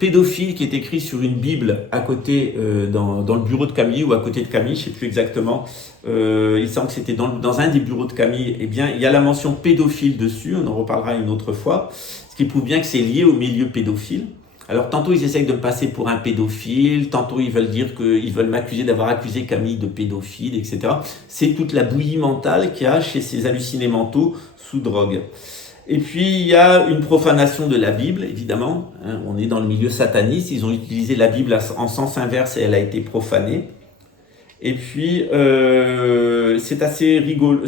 pédophile qui est écrit sur une Bible à côté, dans le bureau de Camille ou à côté de Camille, je ne sais plus exactement, il semble que c'était dans un des bureaux de Camille, eh bien, il y a la mention pédophile dessus, on en reparlera une autre fois, ce qui prouve bien que c'est lié au milieu pédophile. Alors tantôt ils essayent de me passer pour un pédophile, tantôt ils veulent dire qu'ils veulent m'accuser d'avoir accusé Camille de pédophile, etc. C'est toute la bouillie mentale qu'il y a chez ces hallucinés mentaux sous drogue. Et puis il y a une profanation de la Bible, évidemment. On est dans le milieu sataniste, ils ont utilisé la Bible en sens inverse et elle a été profanée. Et puis c'est assez rigolo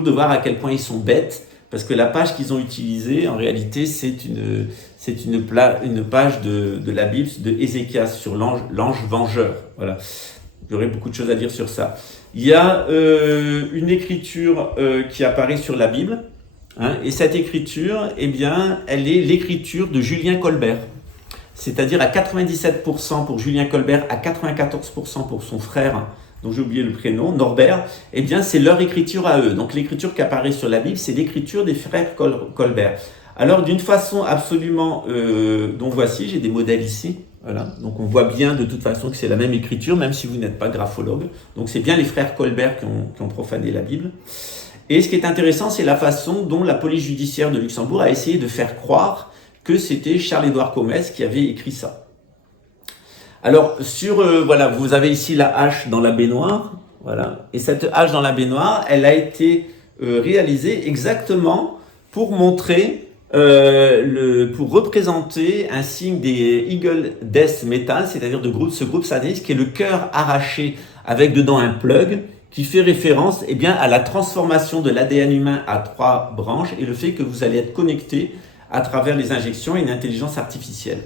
de voir à quel point ils sont bêtes. Parce que la page qu'ils ont utilisée, en réalité, c'est une page de la Bible de Ézéchias sur l'ange vengeur. Voilà. Il y aurait beaucoup de choses à dire sur ça. Il y a une écriture qui apparaît sur la Bible, et cette écriture, eh bien, elle est l'écriture de Julien Colbert. c'est-à-dire à 97% pour Julien Colbert, à 94% pour son frère, dont j'ai oublié le prénom, Norbert, eh bien c'est leur écriture à eux. Donc l'écriture qui apparaît sur la Bible, c'est l'écriture des frères Colbert. Alors d'une façon absolument, donc voici, j'ai des modèles ici, voilà. Donc on voit bien de toute façon que c'est la même écriture, même si vous n'êtes pas graphologue. Donc c'est bien les frères Colbert qui ont profané la Bible. Et ce qui est intéressant, c'est la façon dont la police judiciaire de Luxembourg a essayé de faire croire que c'était Charles-Édouard Comès qui avait écrit ça. Alors, voilà, vous avez ici la hache dans la baignoire, voilà. Et cette hache dans la baignoire, elle a été réalisée exactement pour montrer, pour représenter un signe des Eagle Death Metal, c'est-à-dire ce groupe sataniste qui est le cœur arraché avec dedans un plug, qui fait référence, eh bien, à la transformation de l'ADN humain à 3 branches et le fait que vous allez être connecté à travers les injections et une intelligence artificielle.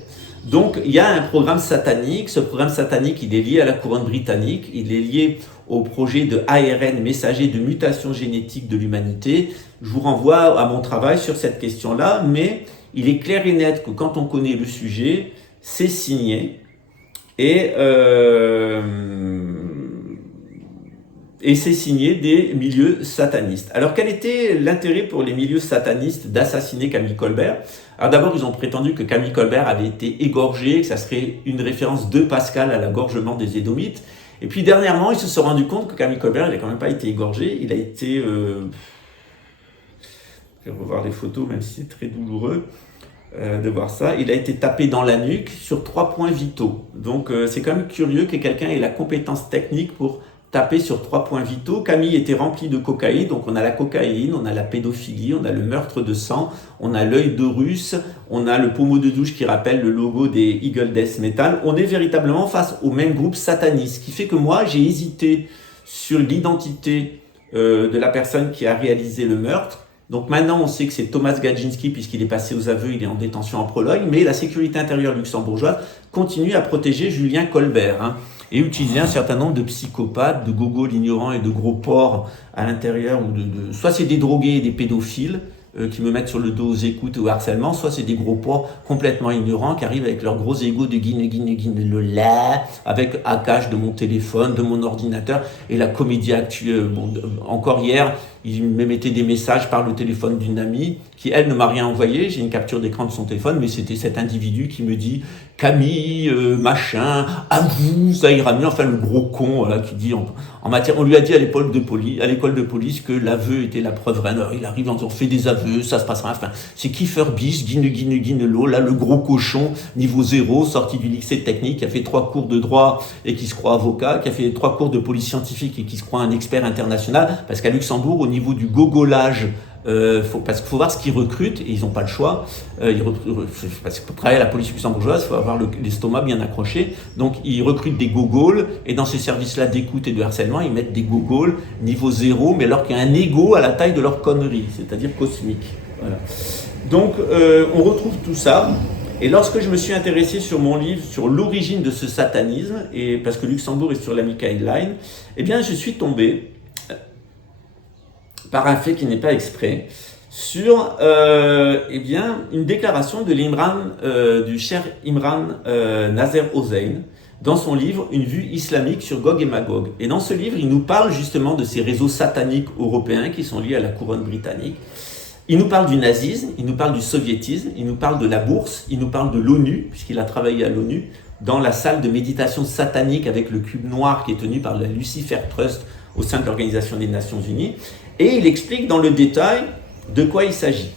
Donc, il y a un programme satanique. Ce programme satanique, il est lié à la couronne britannique. Il est lié au projet de ARN, messager de mutation génétique de l'humanité. Je vous renvoie à mon travail sur cette question-là, mais il est clair et net que quand on connaît le sujet, c'est signé. Et c'est signé des milieux satanistes. Alors quel était l'intérêt pour les milieux satanistes d'assassiner Camille Colbert? Alors d'abord, ils ont prétendu que Camille Colbert avait été égorgé, que ça serait une référence de Pascal à l'égorgement des Édomites. Et puis dernièrement, ils se sont rendus compte que Camille Colbert, il n'a quand même pas été égorgé, il a été... Je vais revoir les photos, même si c'est très douloureux de voir ça. Il a été tapé dans la nuque sur 3 points vitaux. Donc c'est quand même curieux que quelqu'un ait la compétence technique pour taper sur 3 points vitaux. Camille était remplie de cocaïne, donc on a la cocaïne, on a la pédophilie, on a le meurtre de sang, on a l'œil de Russe, on a le pommeau de douche qui rappelle le logo des Eagle Death Metal. On est véritablement face au même groupe sataniste, ce qui fait que moi j'ai hésité sur l'identité de la personne qui a réalisé le meurtre. Donc maintenant on sait que c'est Thomas Gadzinski puisqu'il est passé aux aveux, il est en détention en Pologne, mais la sécurité intérieure luxembourgeoise continue à protéger Julien Colbert, et utiliser un certain nombre de psychopathes, de gogols ignorants et de gros porcs à l'intérieur, soit c'est des drogués et des pédophiles qui me mettent sur le dos aux écoutes ou au harcèlement, soit c'est des gros porcs complètement ignorants qui arrivent avec leur gros ego de guine avec hackage de mon téléphone, de mon ordinateur, et la comédie actuelle. Encore hier, il me mettait des messages par le téléphone d'une amie qui, elle, ne m'a rien envoyé. J'ai une capture d'écran de son téléphone, mais c'était cet individu qui me dit « Camille, machin, à vous, ça ira mieux ». Enfin, le gros con, voilà, qui dit en matière... On lui a dit à l'école de police que l'aveu était la preuve vraie. Alors, il arrive en disant « Fais des aveux, ça se passera ». Enfin, c'est Kiefer Biss, guinelot, là, le gros cochon, niveau 0, sorti du lycée technique, qui a fait 3 cours de droit et qui se croit avocat, qui a fait 3 cours de police scientifique et qui se croit un expert international, parce qu'à Luxembourg, au niveau du gogolage, parce qu'il faut voir ce qu'ils recrutent, et ils n'ont pas le choix. Parce que pour travailler à la police luxembourgeoise, il faut avoir l'estomac bien accroché. Donc ils recrutent des gogols, et dans ces services-là d'écoute et de harcèlement, ils mettent des gogols niveau 0, mais alors qu'il y a un ego à la taille de leur connerie, c'est-à-dire cosmique. Voilà. Donc on retrouve tout ça. Et lorsque je me suis intéressé sur mon livre sur l'origine de ce satanisme, et parce que Luxembourg est sur la Michael Line, eh bien je suis tombé par un fait qui n'est pas exprès, sur eh bien, une déclaration de du cher Imran Nazer Hossein, dans son livre « Une vue islamique sur Gog et Magog ». Et dans ce livre, il nous parle justement de ces réseaux sataniques européens qui sont liés à la couronne britannique. Il nous parle du nazisme, il nous parle du soviétisme, il nous parle de la bourse, il nous parle de l'ONU, puisqu'il a travaillé à l'ONU, dans la salle de méditation satanique avec le cube noir qui est tenu par la Lucifer Trust au sein de l'Organisation des Nations Unies. Et il explique dans le détail de quoi il s'agit.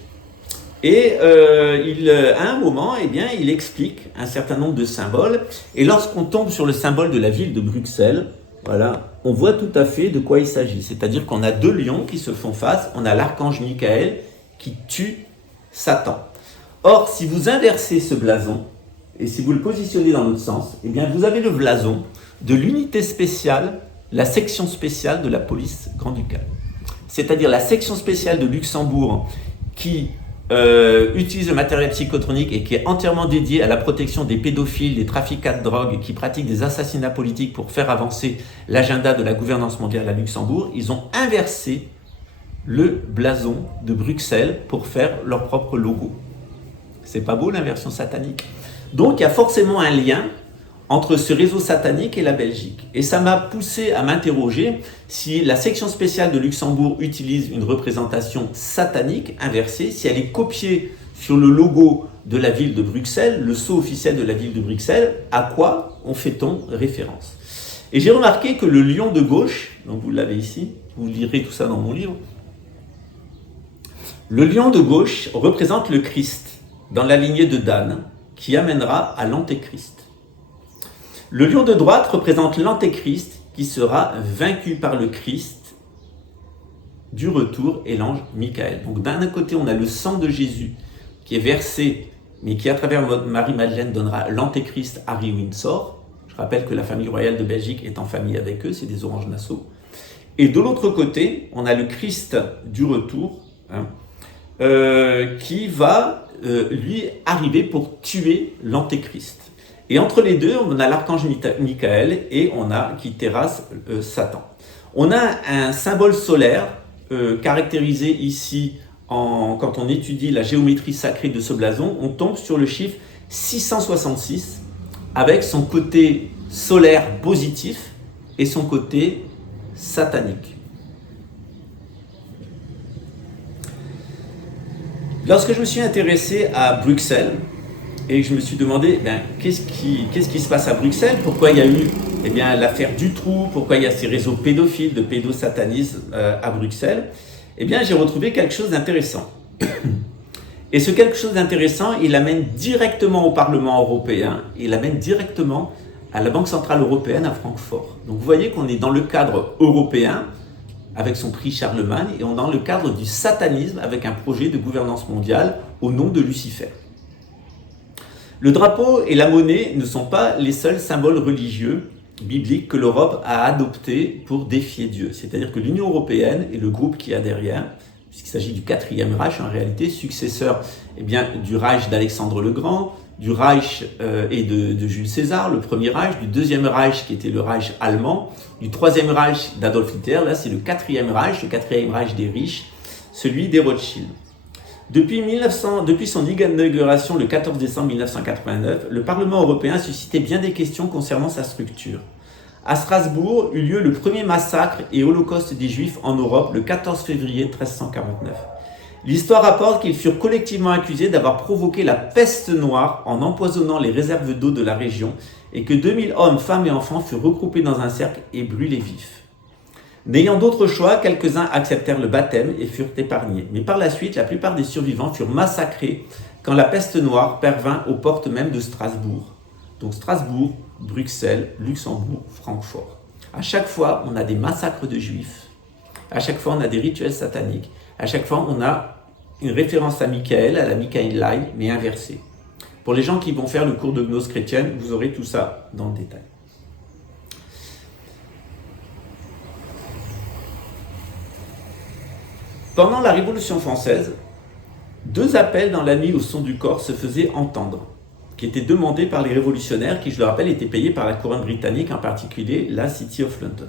Et à un moment, eh bien, il explique un certain nombre de symboles. Et lorsqu'on tombe sur le symbole de la ville de Bruxelles, voilà, on voit tout à fait de quoi il s'agit. C'est-à-dire qu'on a 2 lions qui se font face. On a l'archange Michael qui tue Satan. Or, si vous inversez ce blason, et si vous le positionnez dans l'autre sens, eh bien, vous avez le blason de l'unité spéciale, la section spéciale de la police grand-ducale. C'est-à-dire la section spéciale de Luxembourg qui utilise le matériel psychotronique et qui est entièrement dédiée à la protection des pédophiles, des trafiquants de drogue et qui pratiquent des assassinats politiques pour faire avancer l'agenda de la gouvernance mondiale à Luxembourg. Ils ont inversé le blason de Bruxelles pour faire leur propre logo. C'est pas beau l'inversion satanique? Donc il y a forcément un lien entre ce réseau satanique et la Belgique. Et ça m'a poussé à m'interroger si la section spéciale de Luxembourg utilise une représentation satanique inversée, si elle est copiée sur le logo de la ville de Bruxelles, le sceau officiel de la ville de Bruxelles, à quoi fait-on référence? Et j'ai remarqué que le lion de gauche, donc vous l'avez ici, vous lirez tout ça dans mon livre, le lion de gauche représente le Christ dans la lignée de Dan, qui amènera à l'Antéchrist. Le lion de droite représente l'Antéchrist qui sera vaincu par le Christ du retour et l'ange Michael. Donc d'un côté, on a le sang de Jésus qui est versé, mais qui à travers Marie-Madeleine donnera l'Antéchrist Harry Windsor. Je rappelle que la famille royale de Belgique est en famille avec eux, c'est des Orange Nassau. Et de l'autre côté, on a le Christ du retour, qui va lui arriver pour tuer l'Antéchrist. Et entre les deux, on a l'archange Michael et on a qui terrasse Satan. On a un symbole solaire caractérisé ici quand on étudie la géométrie sacrée de ce blason, on tombe sur le chiffre 666 avec son côté solaire positif et son côté satanique. Lorsque je me suis intéressé à Bruxelles, et je me suis demandé, qu'est-ce qui se passe à Bruxelles? Pourquoi il y a eu l'affaire Dutroux? Pourquoi il y a ces réseaux pédophiles, de pédosatanisme à Bruxelles? J'ai retrouvé quelque chose d'intéressant. Et ce quelque chose d'intéressant, il l'amène directement au Parlement européen, il l'amène directement à la Banque Centrale Européenne à Francfort. Donc vous voyez qu'on est dans le cadre européen, avec son prix Charlemagne, et on est dans le cadre du satanisme, avec un projet de gouvernance mondiale au nom de Lucifer. Le drapeau et la monnaie ne sont pas les seuls symboles religieux bibliques que l'Europe a adoptés pour défier Dieu. C'est-à-dire que l'Union européenne et le groupe qui a derrière, puisqu'il s'agit du 4e Reich en réalité, successeur du Reich d'Alexandre le Grand, du Reich et de Jules César, le premier Reich, du 2e Reich qui était le Reich allemand, du 3e Reich d'Adolf Hitler, là c'est le 4e Reich, le 4e Reich des riches, celui des Rothschild. Depuis son inauguration le 14 décembre 1989, le Parlement européen a suscité bien des questions concernant sa structure. À Strasbourg eut lieu le premier massacre et holocauste des Juifs en Europe le 14 février 1349. L'histoire rapporte qu'ils furent collectivement accusés d'avoir provoqué la peste noire en empoisonnant les réserves d'eau de la région et que 2000 hommes, femmes et enfants furent regroupés dans un cercle et brûlés vifs. N'ayant d'autre choix, quelques-uns acceptèrent le baptême et furent épargnés. Mais par la suite, la plupart des survivants furent massacrés quand la peste noire parvint aux portes même de Strasbourg. Donc Strasbourg, Bruxelles, Luxembourg, Francfort. À chaque fois, on a des massacres de juifs. À chaque fois, on a des rituels sataniques. À chaque fois, on a une référence à Michael, à la Michael Line, mais inversée. Pour les gens qui vont faire le cours de gnose chrétienne, vous aurez tout ça dans le détail. Pendant la Révolution française, 2 appels dans la nuit au son du corps se faisaient entendre, qui étaient demandés par les révolutionnaires qui, je le rappelle, étaient payés par la couronne britannique, en particulier la City of London.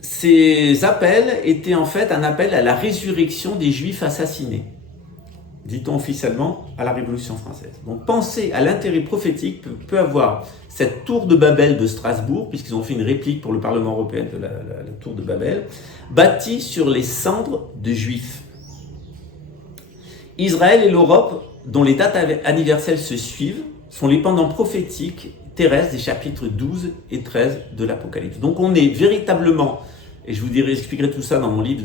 Ces appels étaient en fait un appel à la résurrection des Juifs assassinés, dit-on officiellement à la Révolution française. Donc pensez à l'intérêt prophétique que peut avoir cette tour de Babel de Strasbourg, puisqu'ils ont fait une réplique pour le Parlement européen de la tour de Babel, bâtie sur les cendres de Juifs. Israël et l'Europe, dont les dates anniversaires se suivent, sont les pendants prophétiques terrestres des chapitres 12 et 13 de l'Apocalypse. Donc on est véritablement, et je vous expliquerai tout ça dans mon livre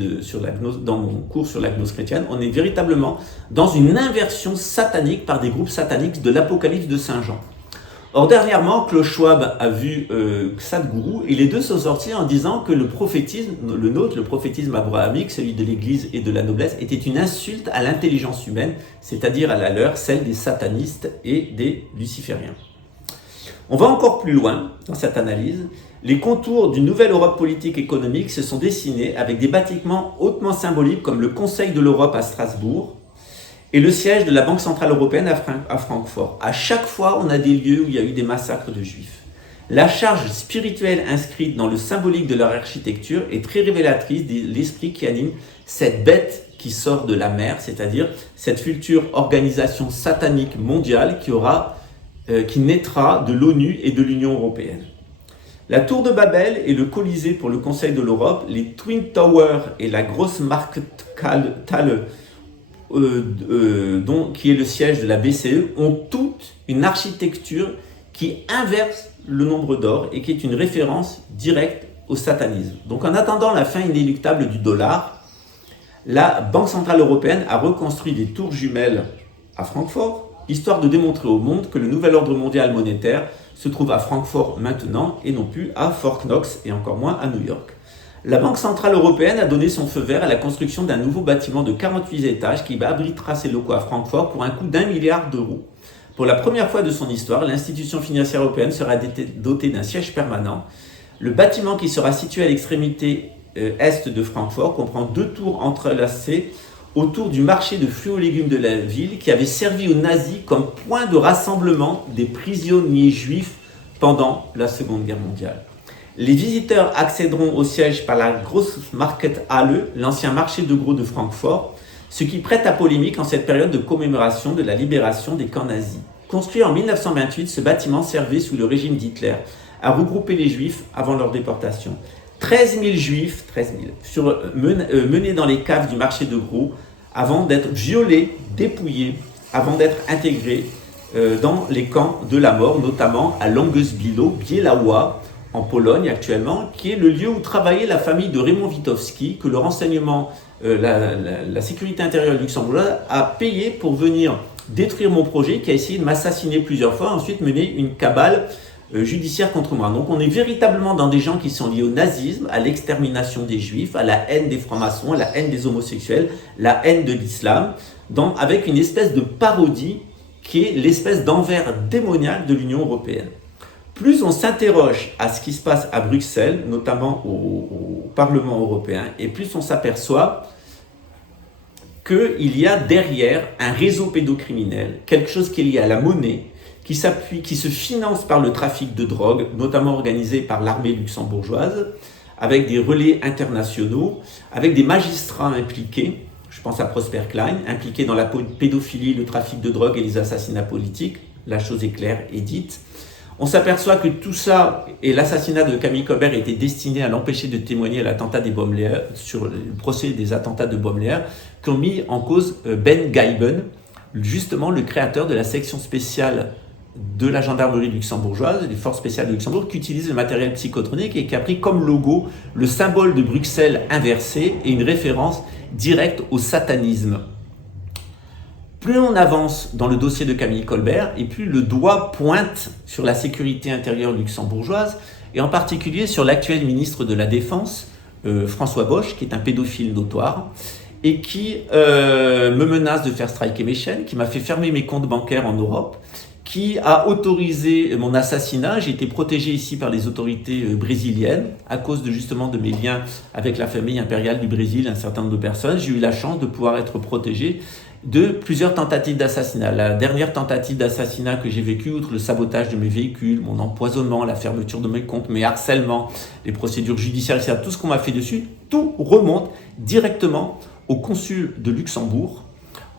dans mon cours sur la gnose chrétienne, on est véritablement dans une inversion satanique par des groupes sataniques de l'Apocalypse de Saint Jean. Or dernièrement, Klaus Schwab a vu Sadhguru et les deux sont sortis en disant que le prophétisme, le nôtre, le prophétisme abrahamique, celui de l'Église et de la noblesse, était une insulte à l'intelligence humaine, c'est-à-dire à la leur, celle des satanistes et des lucifériens. On va encore plus loin dans cette analyse. Les contours d'une nouvelle Europe politique économique se sont dessinés avec des bâtiments hautement symboliques comme le Conseil de l'Europe à Strasbourg et le siège de la Banque Centrale Européenne à Francfort. À chaque fois, on a des lieux où il y a eu des massacres de Juifs. La charge spirituelle inscrite dans le symbolique de leur architecture est très révélatrice de l'esprit qui anime cette bête qui sort de la mer, c'est-à-dire cette future organisation satanique mondiale qui naîtra de l'ONU et de l'Union européenne. La tour de Babel et le Colisée pour le Conseil de l'Europe, les Twin Towers et la grosse Markthalle, qui est le siège de la BCE, ont toute une architecture qui inverse le nombre d'or et qui est une référence directe au satanisme. Donc en attendant la fin inéluctable du dollar, la Banque Centrale Européenne a reconstruit des tours jumelles à Francfort, histoire de démontrer au monde que le nouvel ordre mondial monétaire se trouve à Francfort maintenant et non plus à Fort Knox et encore moins à New York. La Banque Centrale Européenne a donné son feu vert à la construction d'un nouveau bâtiment de 48 étages qui abritera ses locaux à Francfort pour un coût d'1 milliard d'euros. Pour la première fois de son histoire, l'institution financière européenne sera dotée d'un siège permanent. Le bâtiment qui sera situé à l'extrémité est de Francfort comprend 2 tours entrelacées autour du marché de fruits et légumes de la ville qui avait servi aux nazis comme point de rassemblement des prisonniers juifs pendant la Seconde Guerre mondiale. Les visiteurs accéderont au siège par la Grosse Markthalle, l'ancien marché de gros de Francfort, ce qui prête à polémique en cette période de commémoration de la libération des camps nazis. Construit en 1928, ce bâtiment servait sous le régime d'Hitler à regrouper les juifs avant leur déportation. 13 000 juifs furent menés dans les caves du marché de gros avant d'être violés, dépouillés, avant d'être intégrés dans les camps de la mort, notamment à Langes-Bilo, Bielawa, en Pologne actuellement, qui est le lieu où travaillait la famille de Raymond Witowski, que le renseignement, la sécurité intérieure luxembourgeoise a payé pour venir détruire mon projet, qui a essayé de m'assassiner plusieurs fois, ensuite mener une cabale judiciaire contre moi. Donc on est véritablement dans des gens qui sont liés au nazisme, à l'extermination des juifs, à la haine des francs-maçons, à la haine des homosexuels, la haine de l'islam, avec une espèce de parodie qui est l'espèce d'envers démoniaque de l'Union européenne. Plus on s'interroge à ce qui se passe à Bruxelles, notamment au Parlement européen, et plus on s'aperçoit qu'il y a derrière un réseau pédocriminel, quelque chose qui est lié à la monnaie, qui se finance par le trafic de drogue, notamment organisé par l'armée luxembourgeoise, avec des relais internationaux, avec des magistrats impliqués, je pense à Prosper Klein, impliqué dans la pédophilie, le trafic de drogue et les assassinats politiques, la chose est claire et dite. On s'aperçoit que tout ça et l'assassinat de Camille Colbert était destiné à l'empêcher de témoigner à l'attentat des Baumler, sur le procès des attentats de Baumler, qui ont mis en cause Ben Gaiben, justement le créateur de la section spéciale de la gendarmerie luxembourgeoise, des forces spéciales de Luxembourg, qui utilise le matériel psychotronique et qui a pris comme logo le symbole de Bruxelles inversé et une référence directe au satanisme. Plus on avance dans le dossier de Camille Colbert, et plus le doigt pointe sur la sécurité intérieure luxembourgeoise, et en particulier sur l'actuel ministre de la Défense, François Bosch, qui est un pédophile notoire, et qui me menace de faire striker mes chaînes, qui m'a fait fermer mes comptes bancaires en Europe, qui a autorisé mon assassinat. J'ai été protégé ici par les autorités brésiliennes à cause justement de mes liens avec la famille impériale du Brésil, un certain nombre de personnes. J'ai eu la chance de pouvoir être protégé de plusieurs tentatives d'assassinat. La dernière tentative d'assassinat que j'ai vécue, outre le sabotage de mes véhicules, mon empoisonnement, la fermeture de mes comptes, mes harcèlements, les procédures judiciaires, etc., tout ce qu'on m'a fait dessus, tout remonte directement au consul de Luxembourg,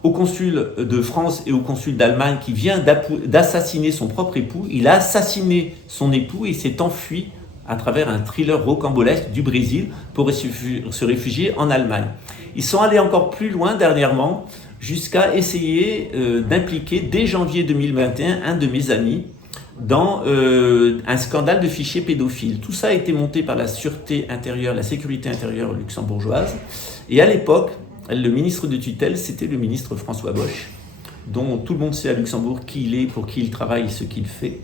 au consul de France et au consul d'Allemagne qui vient d'assassiner son propre époux. Il a assassiné son époux et s'est enfui à travers un thriller rocambolesque du Brésil pour se réfugier en Allemagne. Ils sont allés encore plus loin dernièrement, jusqu'à essayer d'impliquer dès janvier 2021 un de mes amis dans un scandale de fichiers pédophiles. Tout ça a été monté par la sûreté intérieure, la sécurité intérieure luxembourgeoise. Et à l'époque, le ministre de tutelle, c'était le ministre François Bosch, dont tout le monde sait à Luxembourg qui il est, pour qui il travaille, ce qu'il fait.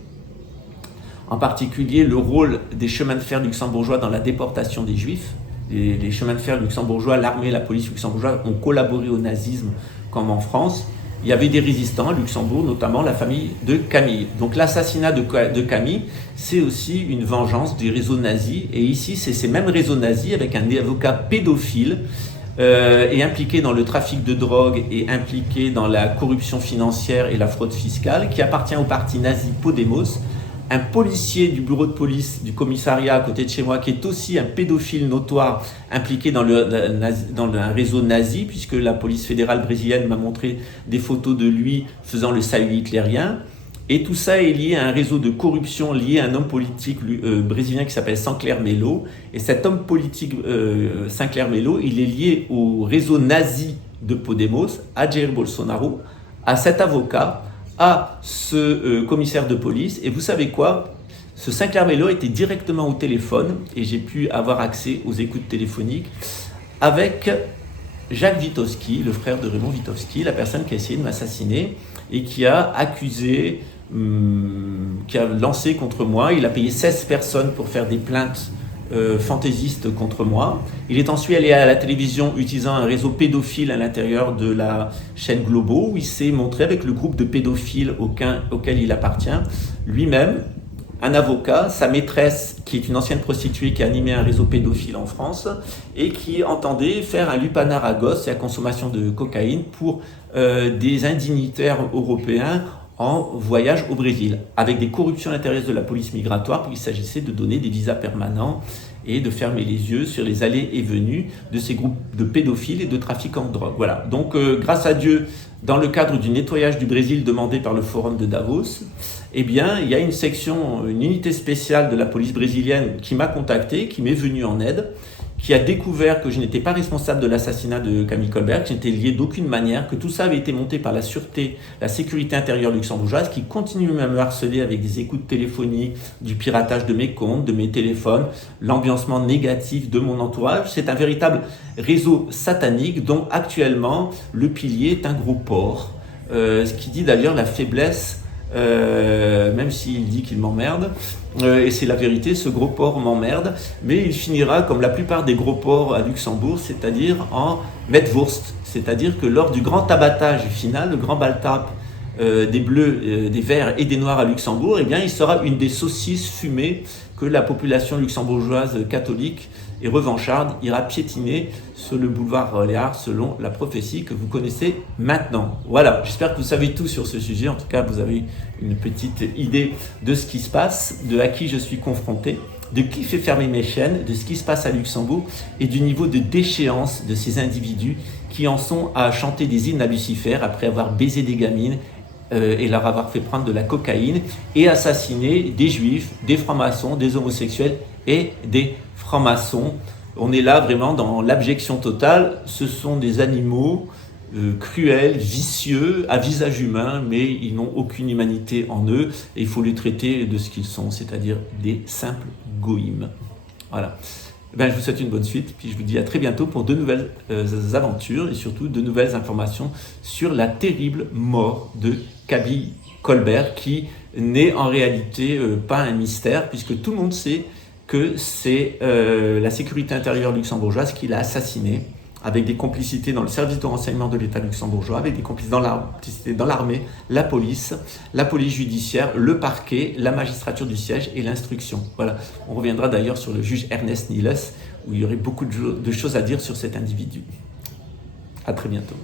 En particulier, le rôle des chemins de fer luxembourgeois dans la déportation des Juifs. Les chemins de fer luxembourgeois, l'armée, la police luxembourgeoise ont collaboré au nazisme comme en France. Il y avait des résistants à Luxembourg, notamment la famille de Camille. Donc l'assassinat de Camille, c'est aussi une vengeance des réseaux nazis. Et ici, c'est ces mêmes réseaux nazis avec un avocat pédophile et impliqué dans le trafic de drogue et impliqué dans la corruption financière et la fraude fiscale, qui appartient au parti nazi Podemos, un policier du bureau de police du commissariat à côté de chez moi qui est aussi un pédophile notoire impliqué dans un réseau nazi, puisque la police fédérale brésilienne m'a montré des photos de lui faisant le salut hitlérien. Et tout ça est lié à un réseau de corruption lié à un homme politique brésilien qui s'appelle Sancler Melo. Et cet homme politique, Sancler Melo, il est lié au réseau nazi de Podemos, à Jair Bolsonaro, à cet avocat, à ce commissaire de police. Et vous savez quoi? Ce Sancler Melo était directement au téléphone, et j'ai pu avoir accès aux écoutes téléphoniques, avec Jacques Witowski, le frère de Raymond Witowski, la personne qui a essayé de m'assassiner et qui a accusé, qui a lancé contre moi. Il a payé 16 personnes pour faire des plaintes fantaisistes contre moi. Il est ensuite allé à la télévision utilisant un réseau pédophile à l'intérieur de la chaîne Globo, où il s'est montré avec le groupe de pédophiles auquel il appartient, lui-même, un avocat, sa maîtresse qui est une ancienne prostituée qui a animé un réseau pédophile en France et qui entendait faire un lupanar à gosses et à consommation de cocaïne pour des indignitaires européens en voyage au Brésil, avec des corruptions à l'intérieur de la police migratoire, puisqu'il s'agissait de donner des visas permanents et de fermer les yeux sur les allées et venues de ces groupes de pédophiles et de trafiquants de drogue. Voilà. Donc, grâce à Dieu, dans le cadre du nettoyage du Brésil demandé par le Forum de Davos, eh bien, il y a une section, une unité spéciale de la police brésilienne qui m'a contacté, qui m'est venue en aide, qui a découvert que je n'étais pas responsable de l'assassinat de Camille Colbert, que je n'étais lié d'aucune manière, que tout ça avait été monté par la sûreté, la sécurité intérieure luxembourgeoise, qui continue à me harceler avec des écoutes téléphoniques, du piratage de mes comptes, de mes téléphones, l'ambiancement négatif de mon entourage. C'est un véritable réseau satanique dont actuellement le pilier est un gros porc, ce qui dit d'ailleurs la faiblesse, même s'il dit qu'il m'emmerde, et c'est la vérité, ce gros porc m'emmerde, mais il finira comme la plupart des gros porcs à Luxembourg, c'est-à-dire en Metwurst, c'est-à-dire que lors du grand abattage final, le grand baltap des bleus, des verts et des noirs à Luxembourg, eh bien, il sera une des saucisses fumées que la population luxembourgeoise catholique et revancharde ira piétiner sur le boulevard Léard selon la prophétie que vous connaissez maintenant. Voilà, j'espère que vous savez tout sur ce sujet. En tout cas, vous avez une petite idée de ce qui se passe, de à qui je suis confronté, de qui fait fermer mes chaînes, de ce qui se passe à Luxembourg et du niveau de déchéance de ces individus qui en sont à chanter des hymnes à Lucifer après avoir baisé des gamines et leur avoir fait prendre de la cocaïne et assassiner des juifs, des francs-maçons, des homosexuels et des francs-maçons. On est là vraiment dans l'abjection totale. Ce sont des animaux cruels, vicieux, à visage humain, mais ils n'ont aucune humanité en eux et il faut les traiter de ce qu'ils sont, c'est-à-dire des simples goïms. Voilà. Ben, je vous souhaite une bonne suite, puis je vous dis à très bientôt pour de nouvelles aventures et surtout de nouvelles informations sur la terrible mort de Camille Colbert, qui n'est en réalité pas un mystère, puisque tout le monde sait que c'est la sécurité intérieure luxembourgeoise qui l'a assassiné, avec des complicités dans le service de renseignement de l'État luxembourgeois, avec des complicités dans l'armée, la police judiciaire, le parquet, la magistrature du siège et l'instruction. Voilà. On reviendra d'ailleurs sur le juge Ernest Niels, où il y aurait beaucoup de choses à dire sur cet individu. À très bientôt.